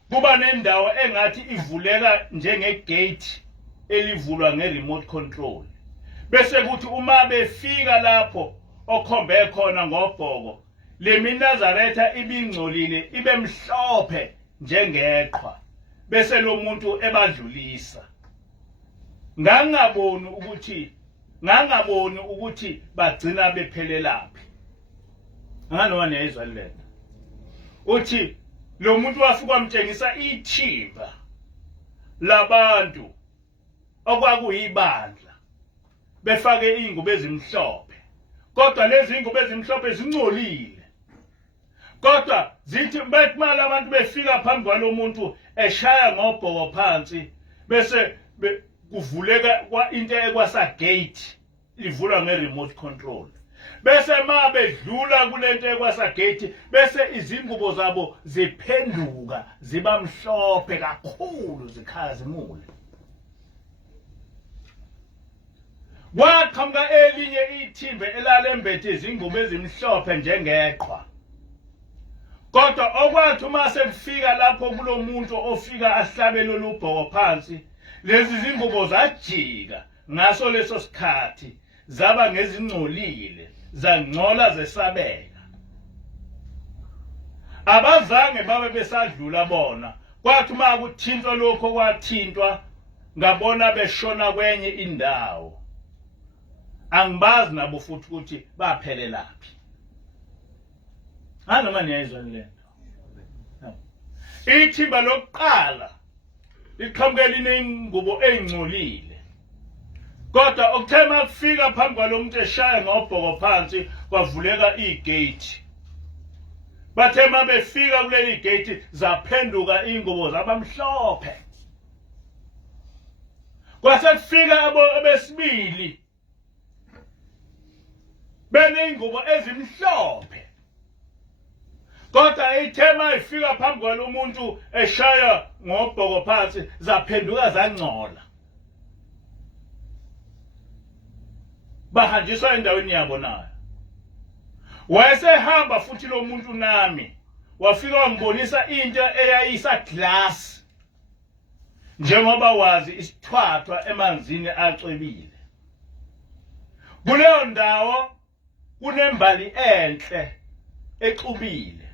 kuba nendawo engathi ivuleka njengegate elivulwa nge-remote control. Bese kuthi uma befika lapho okhombe khona ngobhoko, le minazaretha ibingcolile, ibe mhlophe njengeqhwa, bese lo muntu ebadlulisa. Ngangaboni ukuthi bagcina bephelelaphi. Nganoma niyayizwa lento. Uthi lo muntu wafika wamtshengisa ithimba labantu okwakuyibandla befake ingubo ezimhlophe, kodwa lezi ingubo ezimhlophe zingcolile. Kodwa zithi bekumala abantu befika phambi kwalo muntu eshaya ngobhoko phansi, bese kuvuleka into ekwasa gate, livulwa nge-remote control. Bese ma bedlula kulento ekwasa gate, bese izingubo zabo ziphenduka ziba mhlophe kakhulu, zikhazimule. Kwaqhamuka elinye ithimba elalembethe izingubo ezimhlophe njengeqhwa, kodwa okwathi uma sekufika lapho kulo muntu ofika ahlabe lolu bhoko phansi, lezi zingubo zajika ngaso leso sikhathi zaba ngezingcolile, zangcola zesabeka. Abazange babe besadlula bona, kwathi uma kuthintwa lokho kwathintwa, ngabona beshona kwenye indawo. Angibazi nabo futhi ukuthi baphelelaphi. Noma niyayizwa lento. Ithimba lokuqala liqhamuke linengubo engcolile, kodwa okuthema kufika phambi kwalomuntu eshaya ngobhoko phansi, kwavuleka igate. Bathema befika kuleli gate, zaphenduka ingubo zabamhlophe. Kwase kufika abesibili beneyingubo ezimhlophe, kodwa ithema ifika phambi kwalo muntu eshaya ngobhoko phansi, zaphenduka zangcola. Bahanjiswa endaweni yabo nayo. Wayesehamba futhi lo muntu nami, wafika wangibonisa into eyayisa glass, njengoba wazi isithwathwa emanzini acwebile. Kuleyo ndawo kunembali enhle exubile.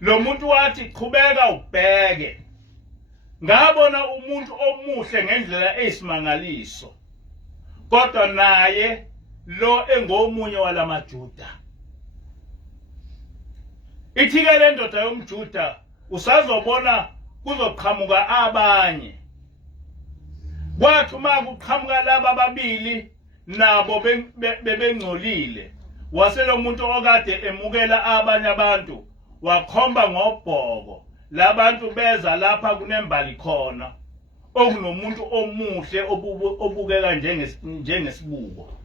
Lo muntu wathi qhubeka ubheke. Ngabona umuntu omuhle ngendlela eyisimangaliso, kodwa naye lo engomunye walamaJuda. Ithi-ke le ndoda yomJuda usazobona kuzoqhamuka abanye. Kwathi uma kuqhamuka laba ababili nabo bebengcolile, waselo muntu okade emukela abanye abantu wakhomba ngobhoko. Labantu beza lapha kunembali khona, okunomuntu omuhle obukeka njengesibuko.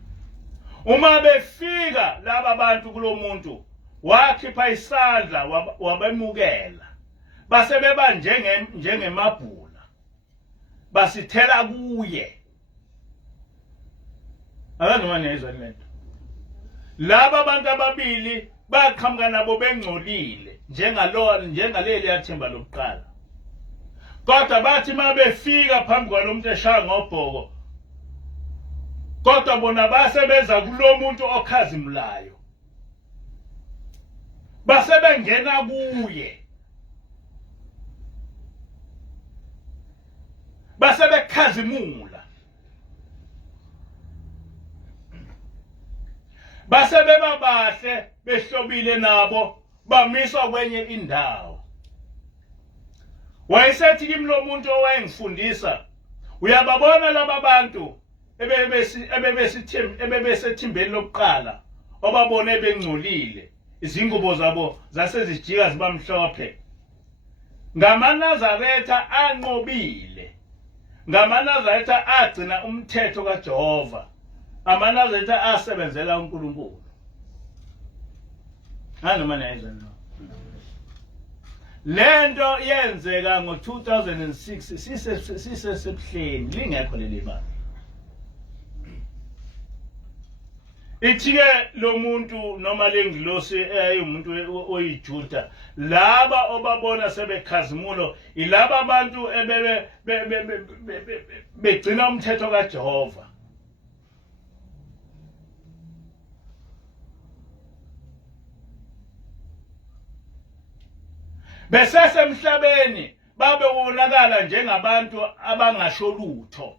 Uma befika laba bantu kulo muntu, wakhipha isandla wabemukela. base beba njengemabhula basithela kuye. Akanoma nezwe lento. Laba abantu ababili baqhamuka nabo bengcolile njengaleli yathemba lokuqala. Kodwa bathi mabefika phambi kwalomuntu eshaya ngobhoko, kodwa bona basebenza kulomuntu okhazimulayo. Base bengena kuye. Base bekhazimula. Base beba bahle behlobile nabo bamiswa kwenye indawo. Wayesethi kimi lo muntu owayengifundisa, uyababona laba bantu ebebesithimbeni lokuqala obabone bengcolile, izingubo zabo zasezijika zibamhlophe. NgamaNazaretha anqobile, NgamaNazaretha agcina umthetho kaJehova, amaNazaretha asebenzela uNkulunkulu. Anoma nezwe no. Lento yenzeka ngo-2006 sisesebuhleni lingekho leli bala. Ithike lo muntu noma lengilosi umuntu oyiJuda, laba obabona sebekhazimulo ilaba abantu begcina umthetho kaJehova. Besesemhlabeni babewonakala njengabantu abangasho lutho.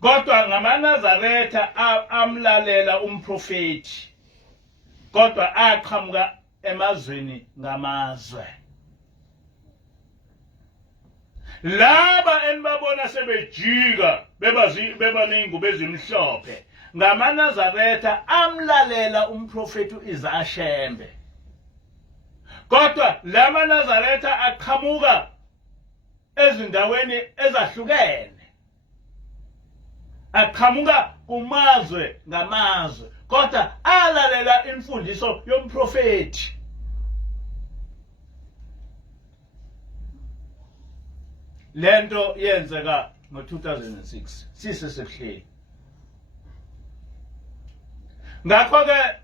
Kodwa ngamaNazaretha amlalela umprofeti. Kodwa aqhamuka emazweni ngamazwe. Laba enibabona sebejika beba neingubo ezimhlophe, ngamaNazaretha amlalela umprofeti uIsashembe. Kodwa lama Nazaretha aqhamuka ezindaweni ezahlukene. Aqhamuka kumazwe ngamazwe, kodwa alalela imfundiso yomprofeti. Lento yenzeka ngo-2006 sisesebuhleni. Ngakho-ke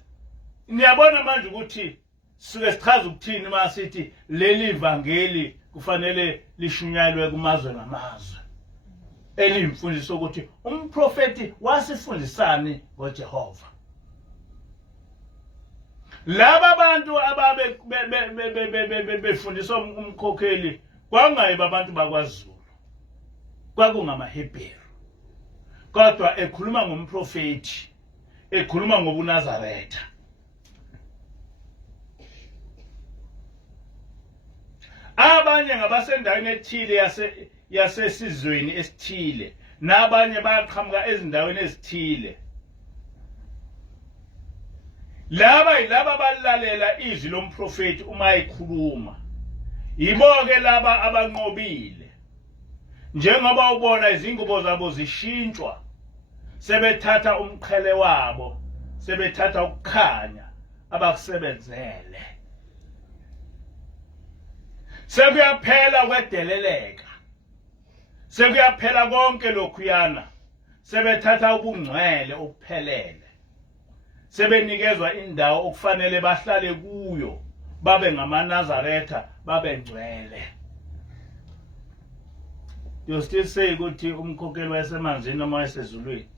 niyabona manje ukuthi suke sichaza ukuthini masithi leli vangeli kufanele lishunyayelwe kumazwe ngamazwe. Elimfundiso ukuthi umprofeti wasifundisani ngoJehova. Laba bantu ababe befundiswa umkhokheli kwangayiba abantu bakwaZulu, kwakungamaHebheru. Kodwa ekhuluma ngomprofeti, ekhuluma ngobuNazaretha. Abanye ngabasendaweni ethile yasesizweni esithile, nabanye baqhamuka ezindaweni ezithile. Laba balalela izwi lomprofeti uma ekhuluma. Yibo-ke laba abanqobile. Njengoba ubona izingubo zabo zishintshwa, sebethatha umqhele wabo, sebethatha ukukhanya abakusebenzele. Sekuyaphela kwedeleleka. Sekuyaphela konke lokhuyana. Sebethatha ubungcwele obuphelele. Sebenikezwa indawo okufanele bahlale kuyo, babe ngamaNazaretha, babe ngcwele. You still say ukuthi umkhokheli wayesemanzini noma wayesezulwini?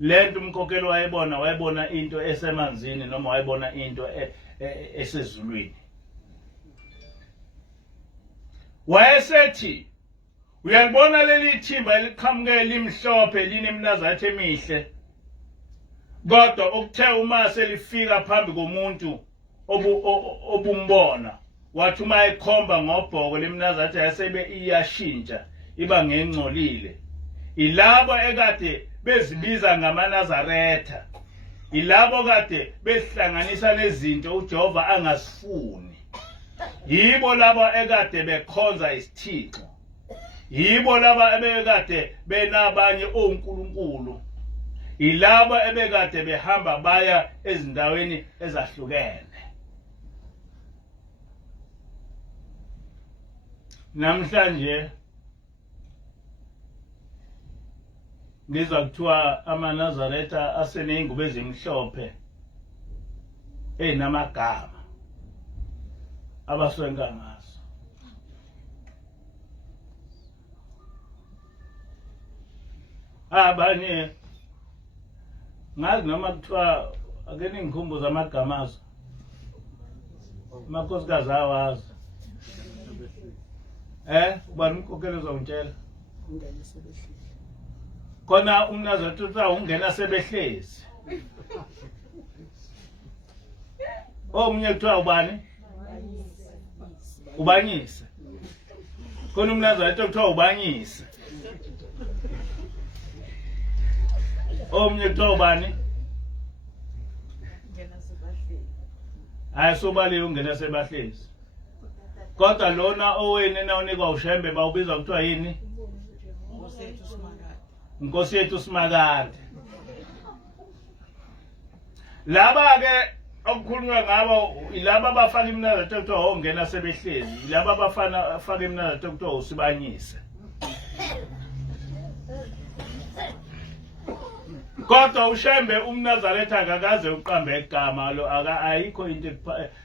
Lento umkhokheli wayebona into esemanzini noma wayebona into esezulwini. Wayesethi uyalibona leli thimba eliqhamuke limhlophe linemnazaretha emihle, kodwa okuthe uma selifika phambi komuntu obumbona, wathi uma ekhomba ngobhoko lemnazaretha yasebe iyashintsha iba ngengcolile. Ilabo ekade bezibiza ngamaNazaretha, ilabo kade besihlanganisa nezinto uJehova angazifuni. Yibo labo ekade bekhonza isithixo. Yibo laba ebekade benabanye onkulunkulu. ilabo ebekade behamba baya ezindaweni ezahlukene. Namhlanje ngizwa kuthiwa amaNazaretha aseneyingubo ezimhlophe namagama abaswenka ngazo. Abanye ngazi noma kuthiwa ake ningikhumbuze amagama azo. Amakhosikazi awazi. Ubani umkhokheli uzongitshela? Khona umNazaretha uthi ungena sebehlezi. Omunye kuthiwa ubani? Ubanyise. Khona umNazaretha kuthiwa ubanyise. Omunye kuthiwa ubani? Hayi sobali ungena sebahlezi. Kodwa lona owene nawunikwa ushembe bawubiza kuthiwa yini? Nkosi yethu Simakade. Laba ke okukhulunywa ngabo ilaba abafaka iMnazaretha kuthiwa ongena sebehlezi. Ilaba abafaka iMnazaretha kuthiwa usibanyise. Kodwa ushembe umNazaretha akakaze uqambe igama lo ayikho into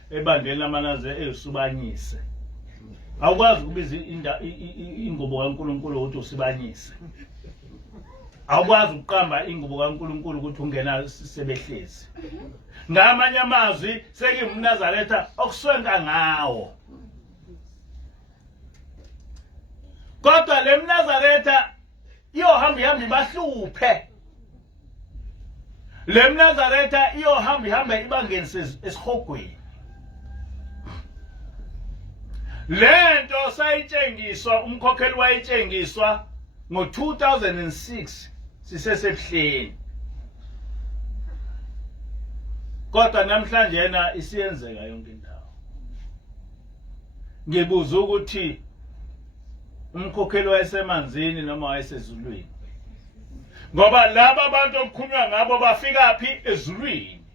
ebandleni lamaNazaretha eyisubanyise. Awukwazi ukubiza ingubo kaNkulunkulu ukuthi usibanyise. Awukwazi ukuqamba ingubo kaNkulunkulu ukuthi ungena sebehlezi. Ngamanye amazwi sekuyimNazaretha okuswenka ngawo. Kodwa le mNazaretha iyohamba ibahluphe. Le mNazaretha iyohamba ibangenise esihogweni. Lento sayitshengiswa umkhokheli wayitshengiswa ngo-2006 sisesebuhleni. Kodwa namhlanje yena isiyenzeka yonke indawo. Ngibuza ukuthi umkhokheli wayesemanzini noma wayesezulwini. Ngoba laba abantu okukhulunywa ngabo bafika phi ezulwini.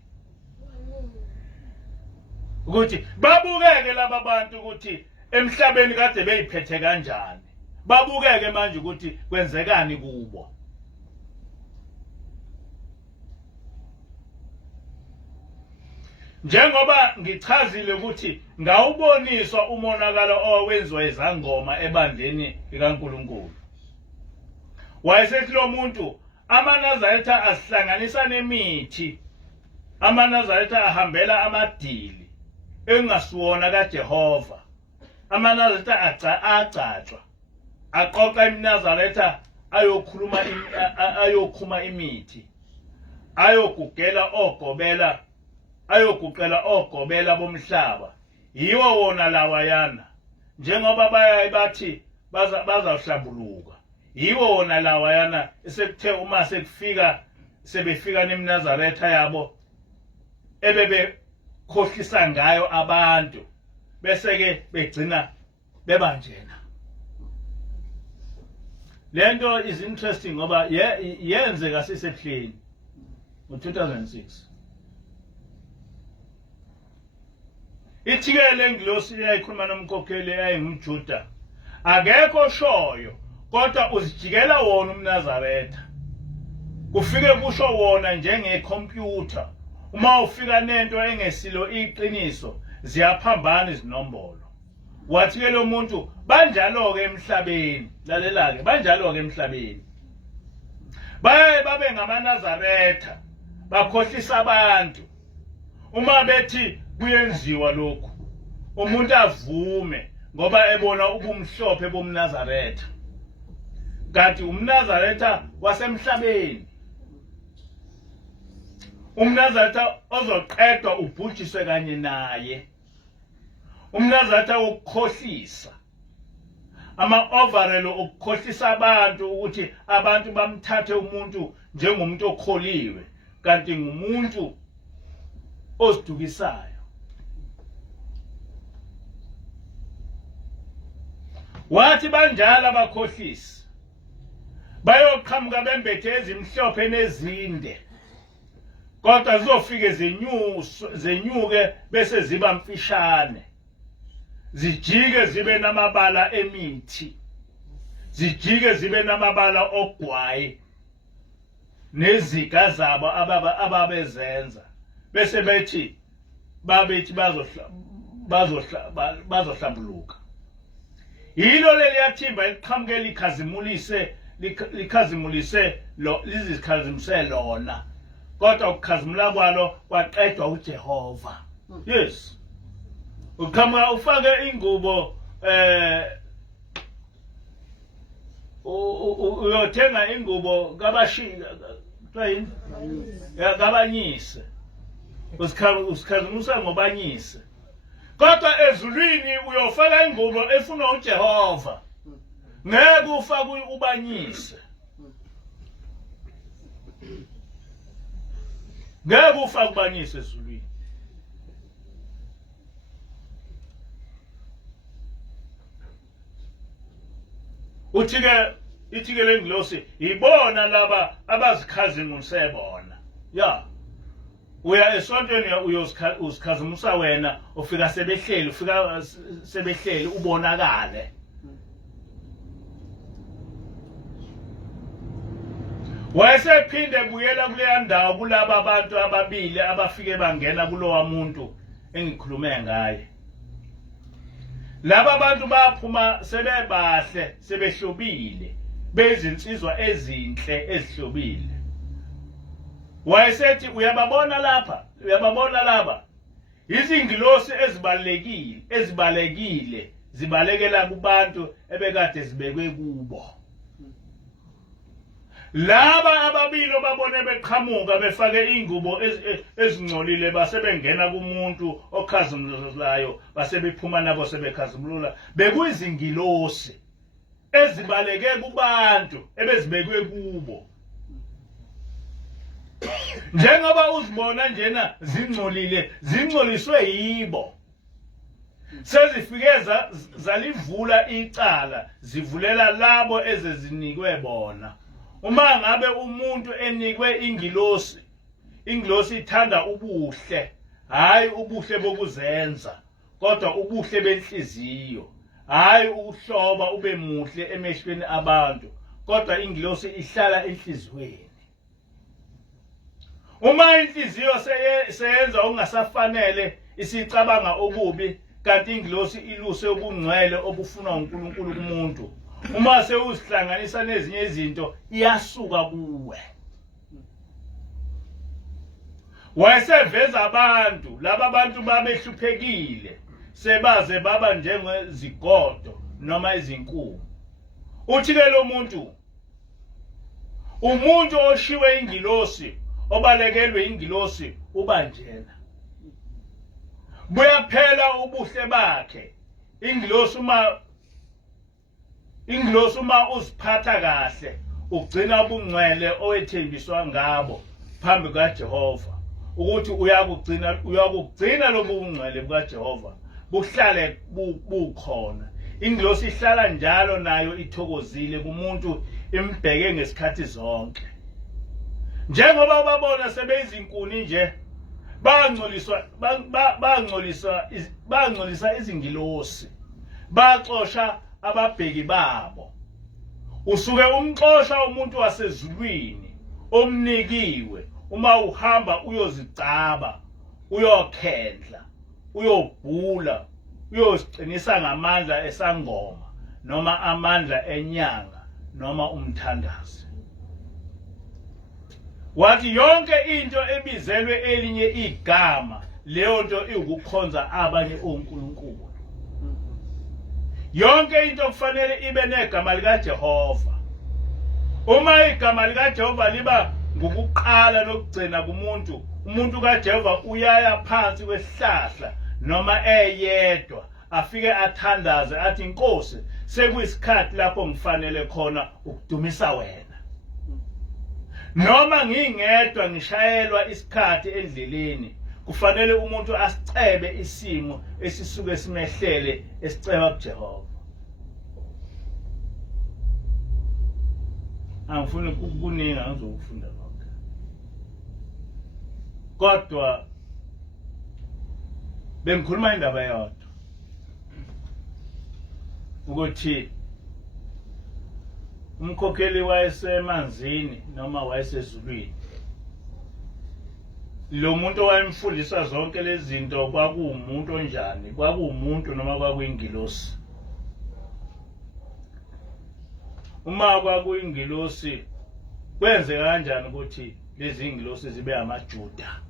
Ukuthi babukeke laba bantu ukuthi emhlabeni kade beyiphethe kanjani. Babukeke manje ukuthi kwenzekani kubo. Njengoba ngichazile ukuthi ngawuboniswa umonakalo owenziwa izangoma ebandleni likaNkulunkulu. Wayesethi lo muntu amaNazaretha asihlanganisa nemithi. AmaNazaretha ahambela amadili engasiwona kaJehova. AmaNazaretha agcatshwa. Aqoqa iMnazaretha ayokhuma imithi. Ayogugela ogobela bomhlaba. Yiwo wona lawayana. Njengoba bathi bazawuhlambuluka. Yiwo wona lawayana esekuthe uma sebefika neMnazaretha yabo ebebe khohlisa ngayo abantu bese ke begcina bebanjena. Lento is interesting ngoba yenzeka sisebuhleni ngo-2006. Ithikele lengilosi eyayikhuluma nomkhokheli eyayingumJuda akekho shoyo kodwa uzijikela wona uMnazaretha. Kufike kusho wona njengekhompyutha. Uma ufika nento engesilo iqiniso ziyaphambana izinombolo. Wathi ke lo muntu banjalo ke emhlabeni. Lalela ke banjalo ke emhlabeni. Babe ngamaNazaretha bakhohlisa abantu. Uma bethi kuyenziwa lokhu umuntu avume ngoba ebona ubumhlophe bomNazaretha. Kanti umNazaretha wasemhlabeni. UmNazaretha ozoqedwa ubhujiswe kanye naye. UmNazaretha wokukhohlisa. Ama-overall okukhohlisa abantu ukuthi abantu bamthathe umuntu njengomuntu okholiwe kanti ngumuntu ozidukisayo. Wathi banjalo abakhohlisi bayoqhamuka bembethe ezimhlophe nezinde kodwa zizofike zenyuke bese ziba mfishane zijike zibe namabala emithi zijike zibe namabala ogwayi neziga zabo ababezenza bese bethi bazohlambuluka yilo leliyathimba liqhamuke likhazimulise lizikhazimise lona kodwa ukukhazimula kwalo kwaqedwa uJehova. Yes, uqhamuka ufake ingubo uyothenga ingubo kabanyise usikhazimusa ngobanyise kodwa ezulwini uyofaka ingubo efuna uJehova ngeke ufake ubanyise ngeke ufake ubanyise ezulwini. Ithi-ke le ngilosi ibona laba abazikhazimulise bona ya uya esontweni uzikhazimusa wena ufika sebehleli ubonakale wayesephinde buyela kuleya ndawo kulaba abantu ababili abafike bangena kulowa muntu engikhulume ngaye. Laba bantu baphuma sebebahle sebehlobile bezinsizwa ezinhle ezihlobile. Wayesethi uyababona laba izingilosi ezibalekile zibalekela kubantu ebekade zibekwe kubo. Laba ababili babone beqhamuka befake ingubo ezingcolile basebengena kumuntu okhazimulayo basebephuma nabo sebekhazimulula bekuyizingilosi ezibaleke kubantu ebezibekwe kubo. Njengoba uzibona njena zingcoliswe yibo sezifike zalivula icala zivulela labo ezezinikwe bona. Uma ngabe umuntu enikwe ingilosi ithanda ubuhle hayi ubuhle bokuzenza kodwa ubuhle benhliziyo hayi ukuhloba ube muhle emehlweni abantu kodwa ingilosi ihlala enhlizweni. Uma inhliziyo seyenza ongasafanele isicabanga okubi kanti ingilosi iluse ubungcwele obufunwa uNkulunkulu kumuntu uma sewuzihlanganisa nezinye izinto iyasuka kuwe. Wayeseveza abantu laba bantu babehluphekile sebaze baba njengezigodo noma izinkulu. Uthi-ke lo umuntu oshiwe ingilosi obalekelwe ingilosi ubanjena buyaphela ubuhle bakhe. Ingilosi uma uziphatha kahle ugcina ubungcwele owethembiswa ngabo phambi kaJehova ukuthi uyakugcina lobu bungcwele bukaJehova buhlale bukhona. Ingilosi ihlala njalo nayo ithokozile kumuntu imbheke ngesikhathi zonke. Njengoba ubabona sebeyizinkuni nje bangcolisa izingilosi baxosha ababheki babo. Usuke umxosha umuntu wasezulwini omnikiwe uma uhamba uyozigcaba uyokhendla uyobhula uyoziqinisa ngamandla esangoma noma amandla enyanga noma umthandazi. Wathi yonke into ebizelwe elinye igama leyo nto iwukukhonza abanye onkulunkulu. Yonke into kufanele ibe negama likaJehova. Uma igama likaJehova liba ngukuqala nokugcina kumuntu, umuntu kaJehova uyaya phansi kwesihlahla noma eyedwa afike athandaze athi Inkosi sekuyisikhathi lapho ngifanele khona ukudumisa wena. Noma ngingedwa ngishayelwa isikhathi endleleni kufanele umuntu asicebe isimo esisuke simehlele esiceba kuJehova. angifuni kuningi angizokufunda konke kodwa bengikhuluma indaba yodwa ukuthi umkhokheli wayesemanzini noma wayesezulwini lo muntu owayemfundisa zonke lezi zinto kwakuwumuntu onjani kwakuwumuntu noma kwakuyingilosi uma kwakuyingilosi kwenze kanjani ukuthi lezi ingilosi zibe amaJuda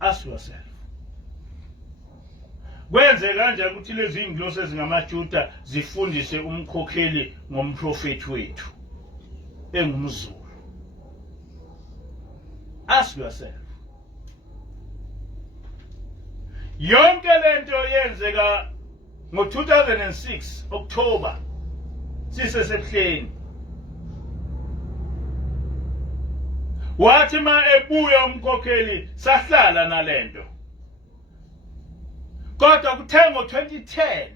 ask yourself kwenze kanjani ukuthi lezi ingilosi ezingamaJuda zifundise umkhokheli ngomprofeti wethu engumZulu ask yourself yonke lento yenzeka ngo-2006 October sisesebuhleni wathi ma ebuya umkhokheli sahlala nalento kodwa kuthe ngo-2010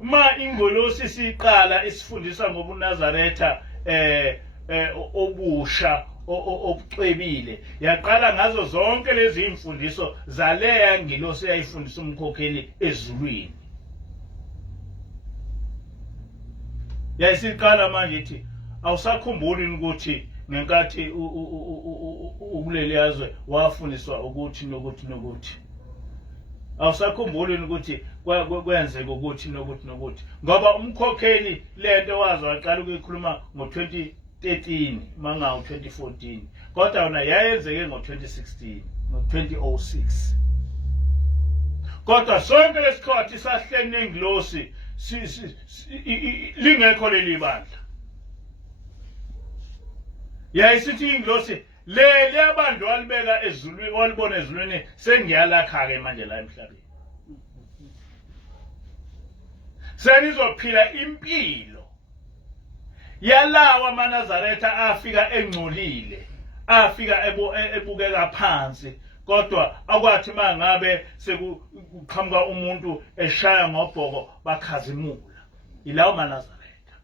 ma ingolosi siqala isifundisa ngobuNazaretha obusha obucwebile yaqala ngazo zonke lezi imfundiso zaleya ngilosi eyayifundisa umkhokheli ezulwini yayisiqala manje ithi awusakhumbuli ukuthi ngenkathi ukuleli yazwe wafundiswa ukuthi nokuthi awusakhumbuli ukuthi kwenzeka ukuthi nokuthi ngoba umkhokheli lento wazi waqala ukuyikhuluma ngo-2013 mangawu 2014 kodwa yona yayenzeke ngo-2016 ngo-2006 kodwa sonke lesikhathi sahleli nengilosi lingekho leli bandla yayisithi ingilosi leli abantu walibeka ezulwini walibona ezulwini sengiyalakha-ke manje la emhlabeni senizophila impilo yalawa amaNazaretha afika engcolile afika ebukeka phansi kodwa akwathi mangabe sekuqhamuka umuntu eshaya ngobhoko bakhazimula ilawo amaNazaretha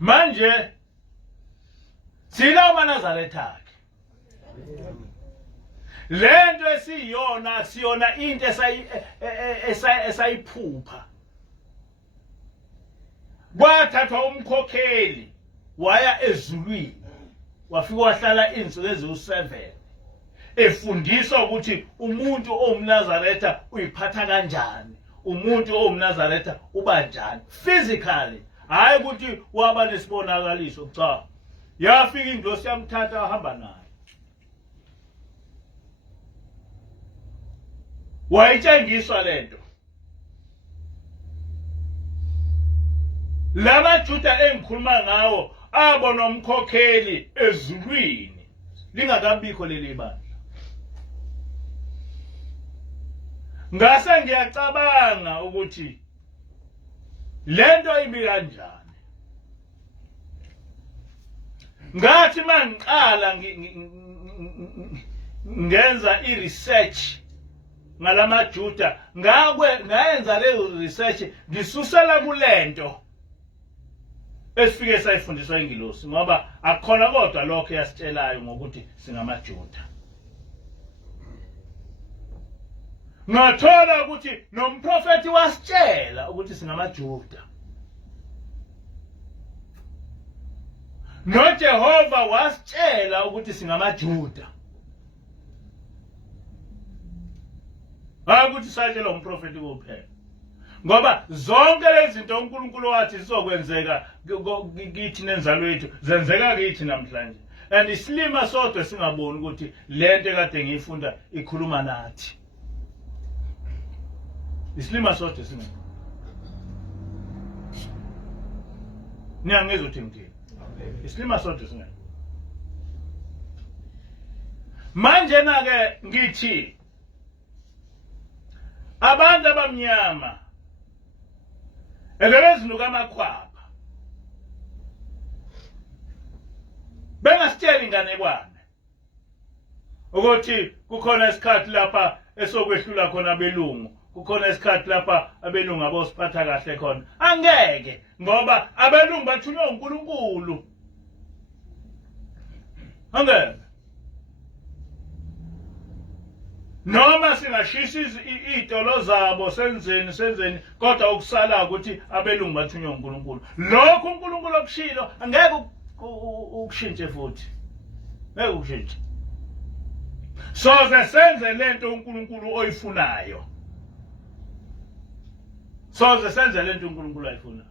manje silawo amaNazaretha akhe lento esiyona siyona into esayiphupha kwathathwa umkhokheli waya ezulwini wafika wahlala insuku eziwu7 efundisa ukuthi umuntu owumNazaretha uyiphatha kanjani umuntu owumNazaretha uba njani physically hayi ukuthi waba nesibonakaliso cha yafika indosi yamthatha wahamba naye wayitshengiswa lento lamaJuda engikhuluma ngawo abona umkhokheli ezulwini lingakabikho leli bandla ngase ngiyacabanga ukuthi lento ibi kanjani ngathi mangiqala ngenza iresearch ngalamaJuda ngayenza leyo research ngisusela kulento esifike sayifundiswa ingilosi ngoba akukhona kodwa lokho yasitshelayo ngokuthi singamaJuda ngathola ukuthi nomprofeti wasitshela ukuthi singamaJuda noJehova wasitshela ukuthi singamaJuda hayi ukuthi satshela umprofeti kuphela ngoba zonke lezi zinto uNkulunkulu wathi zizokwenzeka kithi nenzalo yethu zenzeka kithi namhlanje and isilima sodwa singaboni ukuthi lento kade ngiyifunda ikhuluma nathi isilima sodwa singaboni niyangizwa ukuthi ngithini isilima sodwa singaboni manje na-ke ngithi abantu abamnyama Ezinuke Amakhwapha bengasitshela inganekwane ukuthi kukhona isikhathi lapha esokwehlula khona belungu kukhona isikhathi lapha abelungu abosiphatha kahle khona angeke ngoba abelungu bathunywa uNkulunkulu angeke noma singashisa izitolo zabo senzeni kodwa ukusala ukuthi abelungu bathunywa uNkulunkulu lokho uNkulunkulu okushilo angeke ukushintshe futhi ngeke ukushintshe soze senze lento uNkulunkulu oyifunayo soze senze lento uNkulunkulu ayifunayo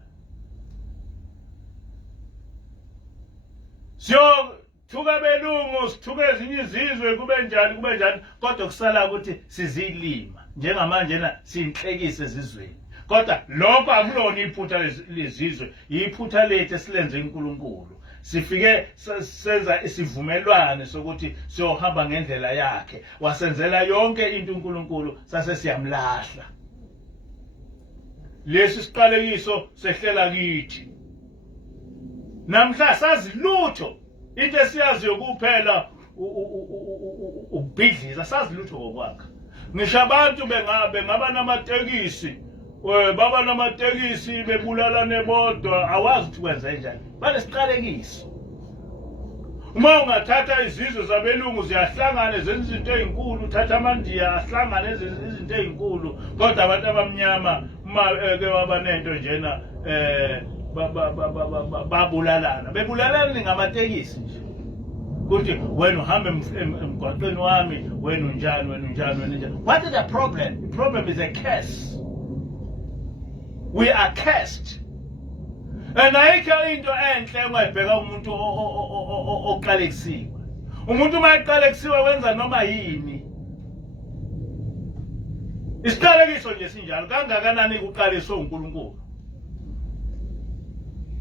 thuka belungu sithuke ezinye izizwe kube njani kodwa kusala ukuthi sizilima njengamanje na sinhlekise ezizweni kodwa lokho akulona iphutha lezizwe iphutha lethu esilenze uNkulunkulu sifike senza isivumelwano sokuthi siyohamba ngendlela yakhe wasenzela yonke into uNkulunkulu sase siyamlahla lesi siqalekiso sehlela kithi namhla sazi lutho into esiyaziyo kuphela ukubhidliza sazi lutho ngokwakhe ngisho abantu bengaba namatekisi baba namatekisi bebulalane bodwa awazi ukuthi kwenza njani balesiqalekiso uma ungathatha izizwe zabelungu ziyahlangana zenza izinto ezinkulu uthatha amandiya ahlangana izinto ezinkulu kodwa abantu abamnyama uma ke wabanento njena bebulalana ngamatekisi nje kuthi wena uhambe emgwaqeni wami wena unjani what is the problem? The problem is a curse. We are cursed. And ayikho into enhle ungayibheka umuntu oqalekisiwe. Umuntu uma eqalekisiwe wenza noma yini. Isiqalekiso nje sinjalo kangakanani kuqaliswe uNkulunkulu.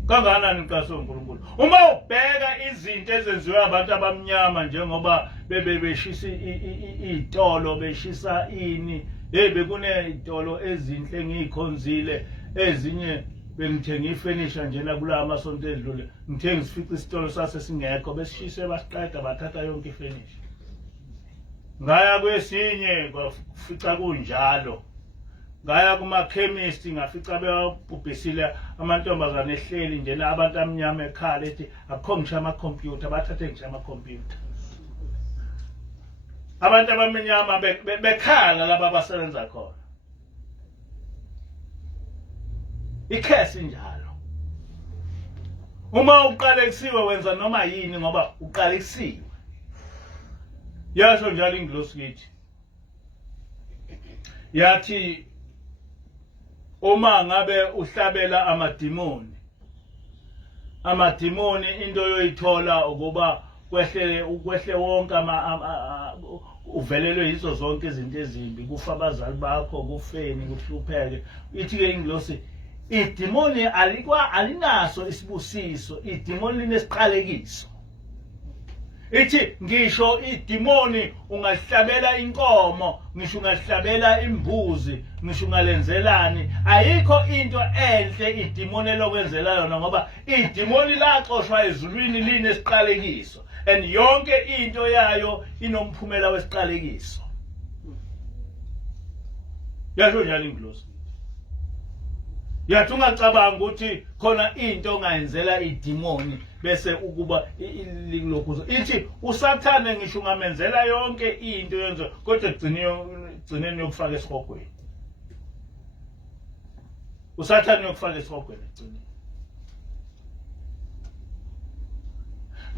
Kangakanani uqaliswe uNkulunkulu. Uma ubheka izinto ezenziwe abantu abamnyama njengoba beshisa itolo beshisa ini bekune itolo ezinhle ngikhonzile ezinye bengithenga ifurniture njena kula amasonto edlule ngithenga isifica isitolo sase singekho besishise basiqeda bathatha yonke ifurniture ngaya kwesinye kwafica kunjalo ngaya kuma chemist ngafica bebubhisile amantombazane ehleli njena abantu amnyama ekhala ethi akukho ngisho ama computer bathathe ngisho ama computer abantu abamnyama bekhala laba abasebenza khona ikhesi njalo uma uqalekisiwe wenza noma yini ngoba uqalekisiwe yasho njalo ingilosi kithi yathi uma ngabe uhlabela amadimoni into yoyithola ukuba kwehle wonke uvelelwe yizo zonke izinto ezimbi kufa abazali bakho kufeni kuhlupheke ithi ke ingilosi idimoni alinaso isibusiso idimoni linesiqalekiso ithi ngisho idimoni ungahlabela inkomo ngisho ungahlabela imbuzi ngisho ungalenzelani ayikho into enhle idimoni lokwenzela yona ngoba idimoni laxoshwa ezulwini linesiqalekiso and yonke into yayo inomphumela wesiqalekiso yasho njalo ingilosi yathi ungacabanga ukuthi khona into ongayenzela idimoni bese ukuba lokho ithi usathane ngisho ungamenzela yonke into yenzo kodwa gcineni yokufaka esihogweni usathane yokufaka esihogweni gcineni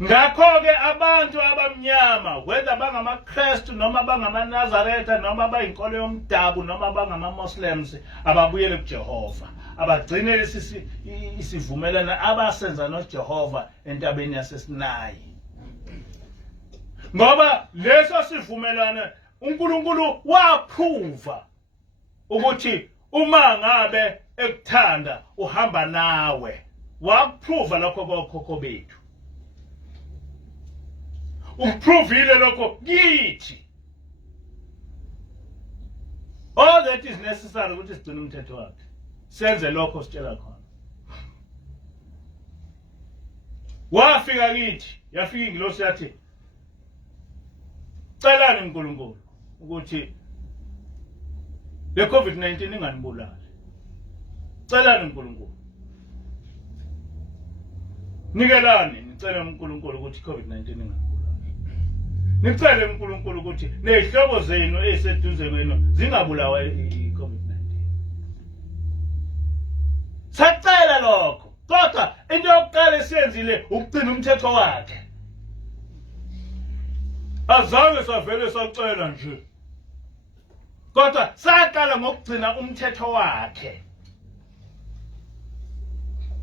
ngakho-ke abantu abamnyama whether bangamaKristu noma bangamaNazaretha noma bayinkolo yomdabu noma bangama-Muslims ababuyele kuJehova abagcine isivumelana abasenza noJehova entabeni yaseSinayi ngoba leso sivumelana uNkulunkulu waphuva ukuthi uma ngabe ekuthanda uhamba nawe waphuva lokho kokhokho bethu uprovile lokho kithi all that is necessary ukuthi sigcine umthetho wakhe senze lokho sitshela khona wafika kithi yafika ingilosi yathi celani uNkulunkulu ukuthi le COVID-19 inganibulali. Celani uNkulunkulu. Nikelani nicela uNkulunkulu ukuthi iCovid-19 inganibulali. Nicele uNkulunkulu ukuthi nezihlobo zenu eseduze kwenu zingabulawa iCovid-19. Sacela lokho. Kodwa into yokuqala esiyenzile ukugcina umthetho wakhe. Azange savele sacela nje. Kodwa saqala ngokugcina umthetho wakhe.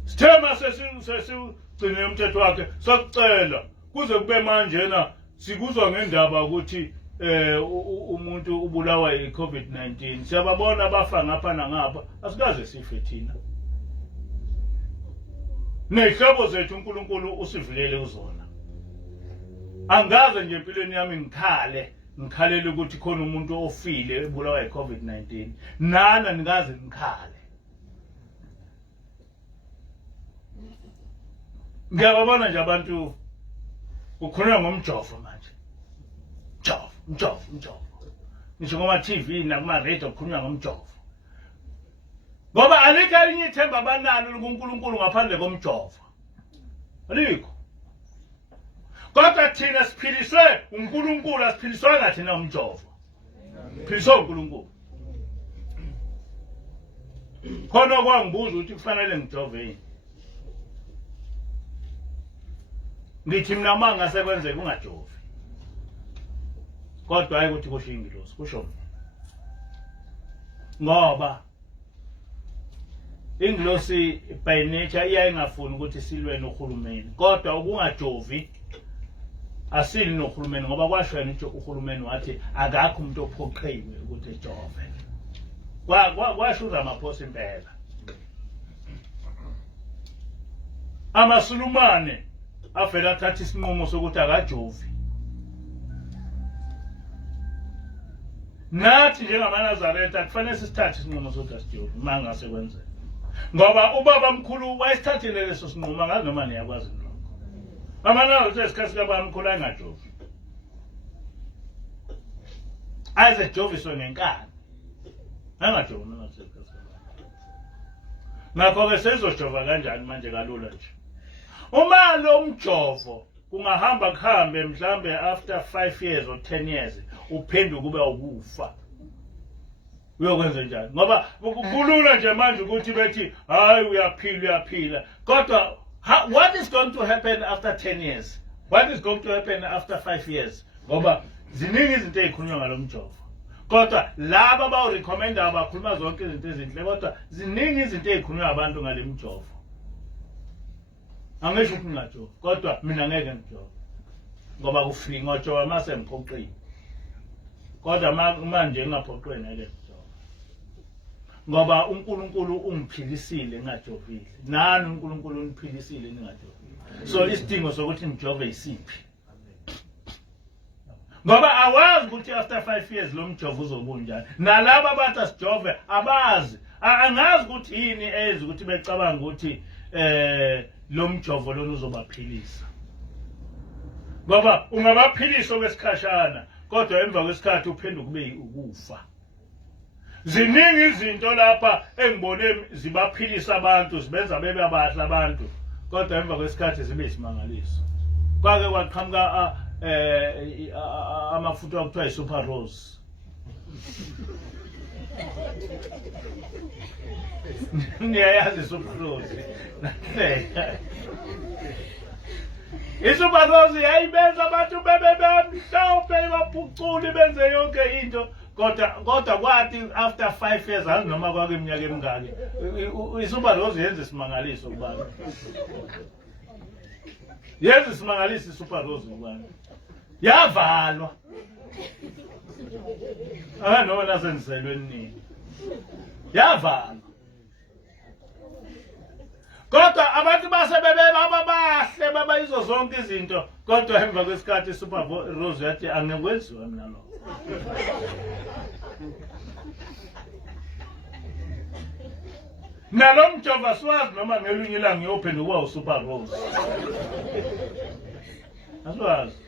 Sithema sesigcine umthetho wakhe sokucela kuze kube manje na sikuzwa ngendaba ukuthi umuntu ubulawa iCovid-19. Siyababona abafa ngapha nangapha asikaze sife thina. Nezihlobo zethu uNkulunkulu usivikele uzona. Angaze nje empilweni yami ngikhalele ukuthi khona umuntu ofile ebulawa iCovid-19. Nana nikaze ngikhale. Ngiyababona nje abantu ukhuluma ngomjovo manje. Umjovo. Ngisho ngoma TV nakuma radio ukhuluma ngomjovo. Ngoba alikho elinye ithemba abanalo kuNkulunkulu ngaphandle komjovo. Alikho. Kodwa thina siphiliswe uNkulunkulu asiphiliswanga thina umjovo. Philiswa uNkulunkulu. Khona kwangibuza ukuthi kufanele ngijove yini. Ngithi mina manga sekwenzeka ungajovi. Kodwa hayi ukuthi kusho ingilosi, kusho mina. Ngoba ingilosi by nature iyayingafuni ukuthi silwe nohulumeni. Kodwa ukungajovi asili nohulumeni ngoba kwasho yena ukuthi uhulumeni wathi akakho umuntu ophoqhiwe ukuthi ejove. Kwasho uRamaphosa impela. AmaSulumane avela athatha isinqumo sokuthi akajovi. Nathi njengamaNazaretha kufanele sithathe isinqumo sokuthi asijovi mangase kwenzeka. Ngoba ubaba mkhulu wayesithathile leso sinqumo angazi noma niyakwazi lokho. AmaNazaretha esikhathi kababa mkhulu angajovi. Aze joviswe ngenkani. Angajovi AmaNazaretha. Ngakho-ke sezojova kanjani manje kalula nje. Uma lo mjovo kungahamba kuhambe mhlambe after 5 years or 10 years uphenduke kube ukufa. Uyokwenza njani? Ngoba kulula nje manje ukuthi bethi hayi uyaphila. Kodwa what is going to happen after 10 years? What is going to happen after 5 years? Ngoba ziningi izinto ezikhulunywa ngalomjovo. Kodwa laba bawu-recommenda abakhuluma zonke izinto ezinhle kodwa ziningi izinto ezikhulunywa abantu ngale mjovo. Angisho ukuthi ngajova kodwa mina ngeke ngijova. Ngoba kufika ngojova mase ngiphoqile. Kodwa manje ngaphoqwe ngeke ngijova. Ngoba uNkulunkulu ungiphilisile ngajovile. Nani uNkulunkulu uniphilisile ningajovile. So isidingo sokuthi ngijove isiphi. Ngoba awazi ukuthi after 5 years lo mjovo uzobunjani. Nalabo abathi asijove abazi. Angazi ukuthi yini ezi ukuthi becabanga ukuthi lo mjovo lona uzobaphilisa. Ngoba ungabaphilisa kwesikhashana kodwa emva kwesikhathi uphenduka kube ukufa. Ziningi izinto lapha engibone zibaphilisa abantu zibenza bebe abahle abantu kodwa emva kwesikhathi zibe isimangaliso. Kwake kwaqhamuka amafutha okuthiwa iSuper Rose. Niyayazi iSuper Rose. iSuper Rose yayibenza abantu bebemhlophe baphucule benze yonke into kodwa kwathi after 5 years azi noma kwake iminyaka emingaki iSuper Rose yenza isimangaliso kubantu. Yenza isimangaliso iSuper Rose kubantu. Yavalwa. Noma nasenzelwe nini. Yavalwa. Kodwa abantu basebebe babahle baba izo zonke izinto kodwa emva kwesikhathi iSuper Rose yathi angekwenziwa mina lokho. Nalo mjovo siwazi noma ngelinye ilanga ngiyophenduka kuba uSuper Rose. Asiwazi.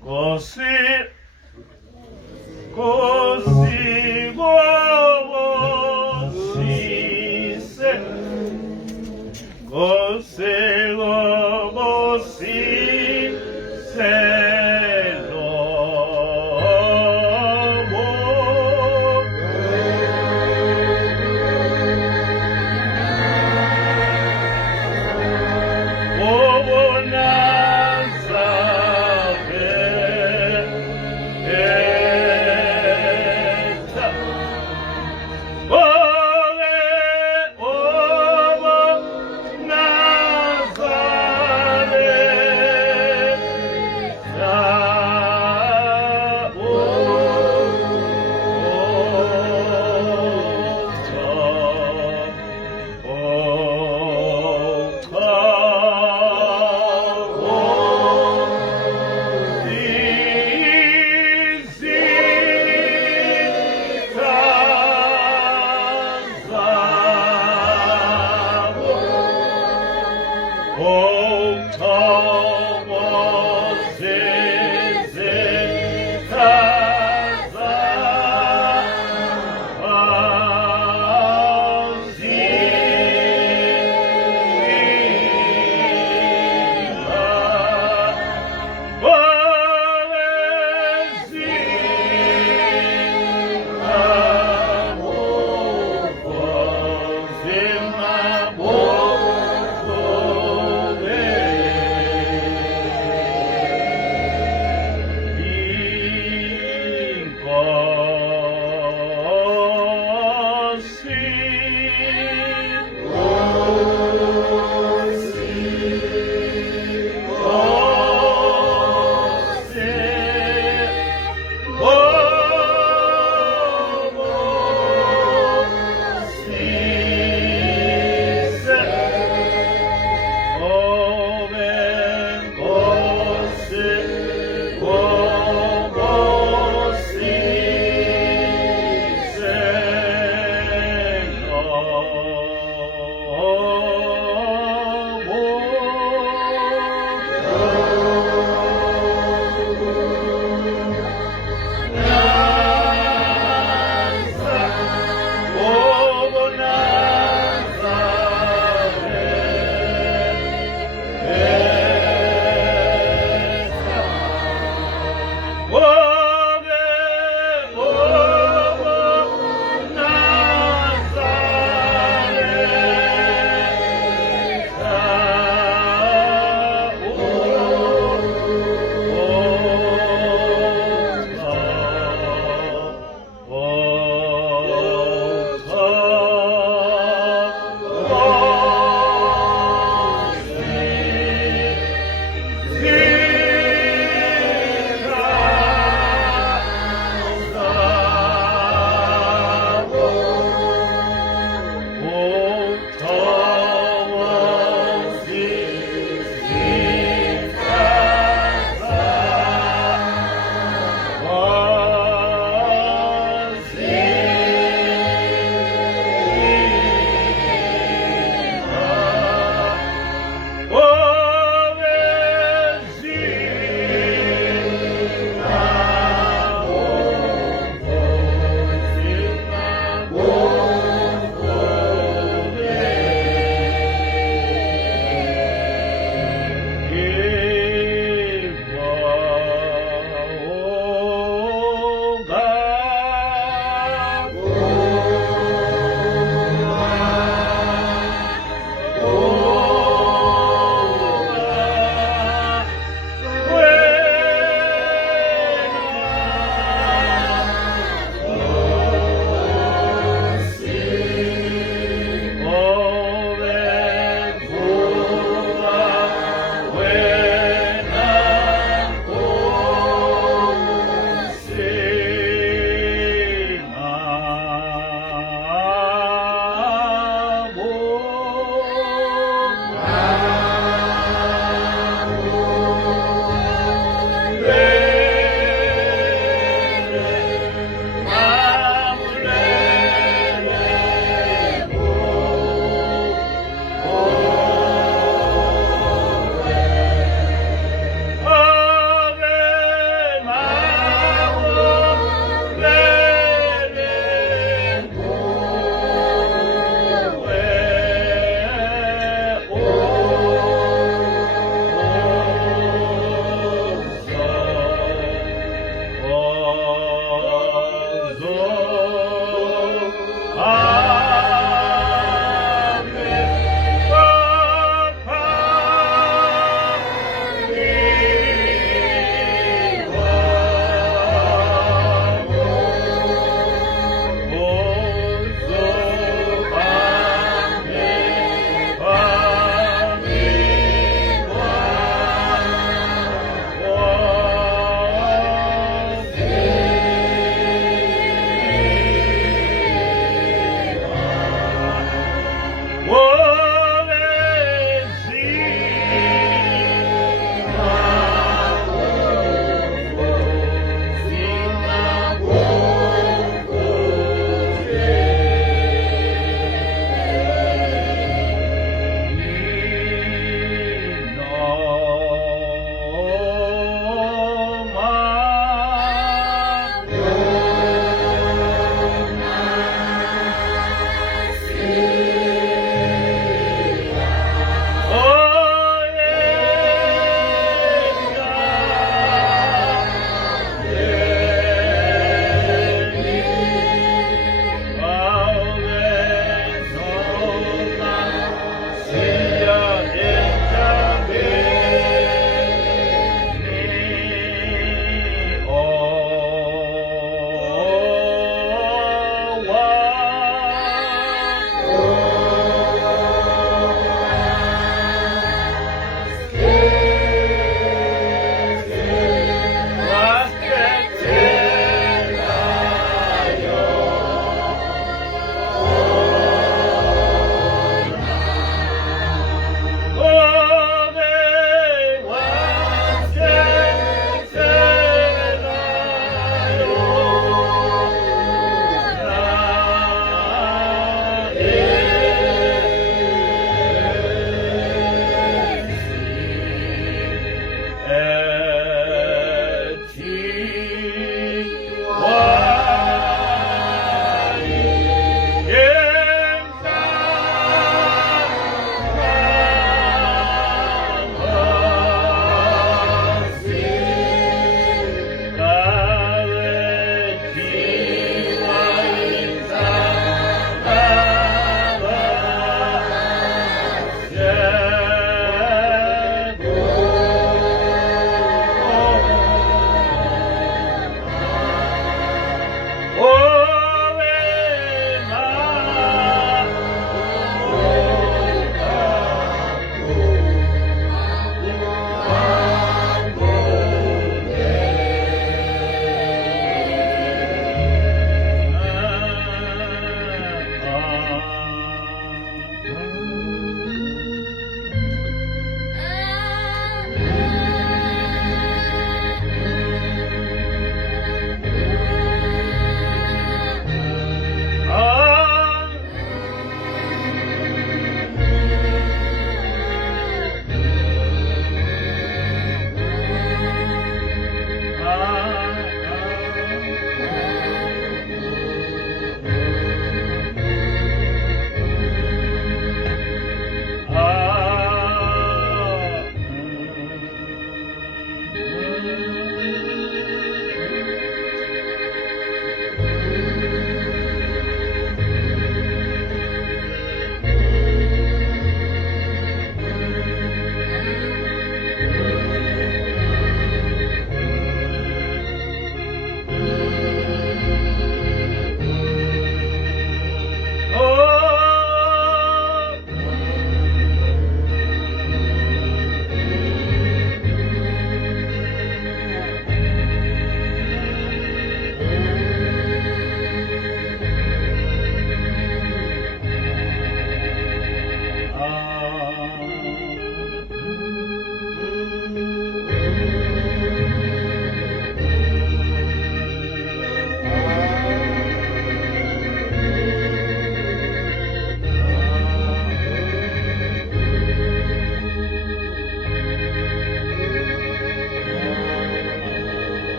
Nkosi Nkosi ngobusise, Nkosi ngobusise lobo. Obonaza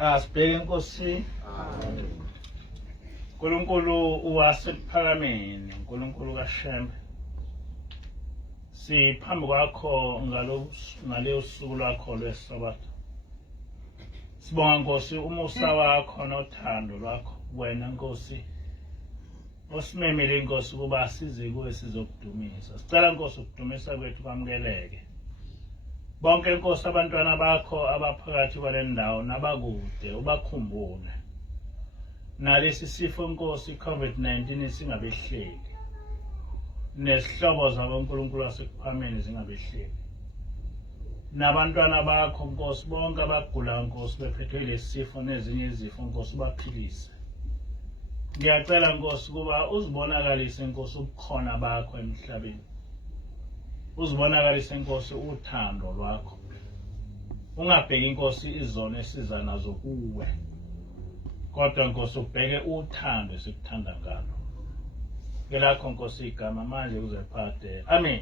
Asibheke Nkosi. Nkulunkulu wasephakameni, Nkulunkulu kaShembe. Siphambi kwakho ngaleyo suku lwakho lweSabatha. Sibonga Nkosi umusa wakho nothando lwakho wena Nkosi. Osimemele Nkosi kuba size kuwe sizokudumisa. Sicela Nkosi ukudumisa kwethu kwamukeleke. Bonke Nkosi abantwana bakho abaphakathi kwale ndawo nabakude ubakhumbule. Nalesi sifo Nkosi COVID-19 singabehleli. Nesihlobo zabo uNkulunkulu wasekuphameni zingabehleli. Nabantwana bakho Nkosi bonke abagula Nkosi bephethwe lesifo nezinye izifo Nkosi baphilise. Ngiyacela Nkosi kuba uzibonakalise Nkosi ubukhona bakho emhlabeni. Uzibonakalise Nkosi uthando lwakho. Ungabheki Nkosi izono esiza nazo kuwe. Kodwa Nkosi ubheke uthando esikuthanda ngalo. Ngelakho Nkosi igama manje uze phade. Amen.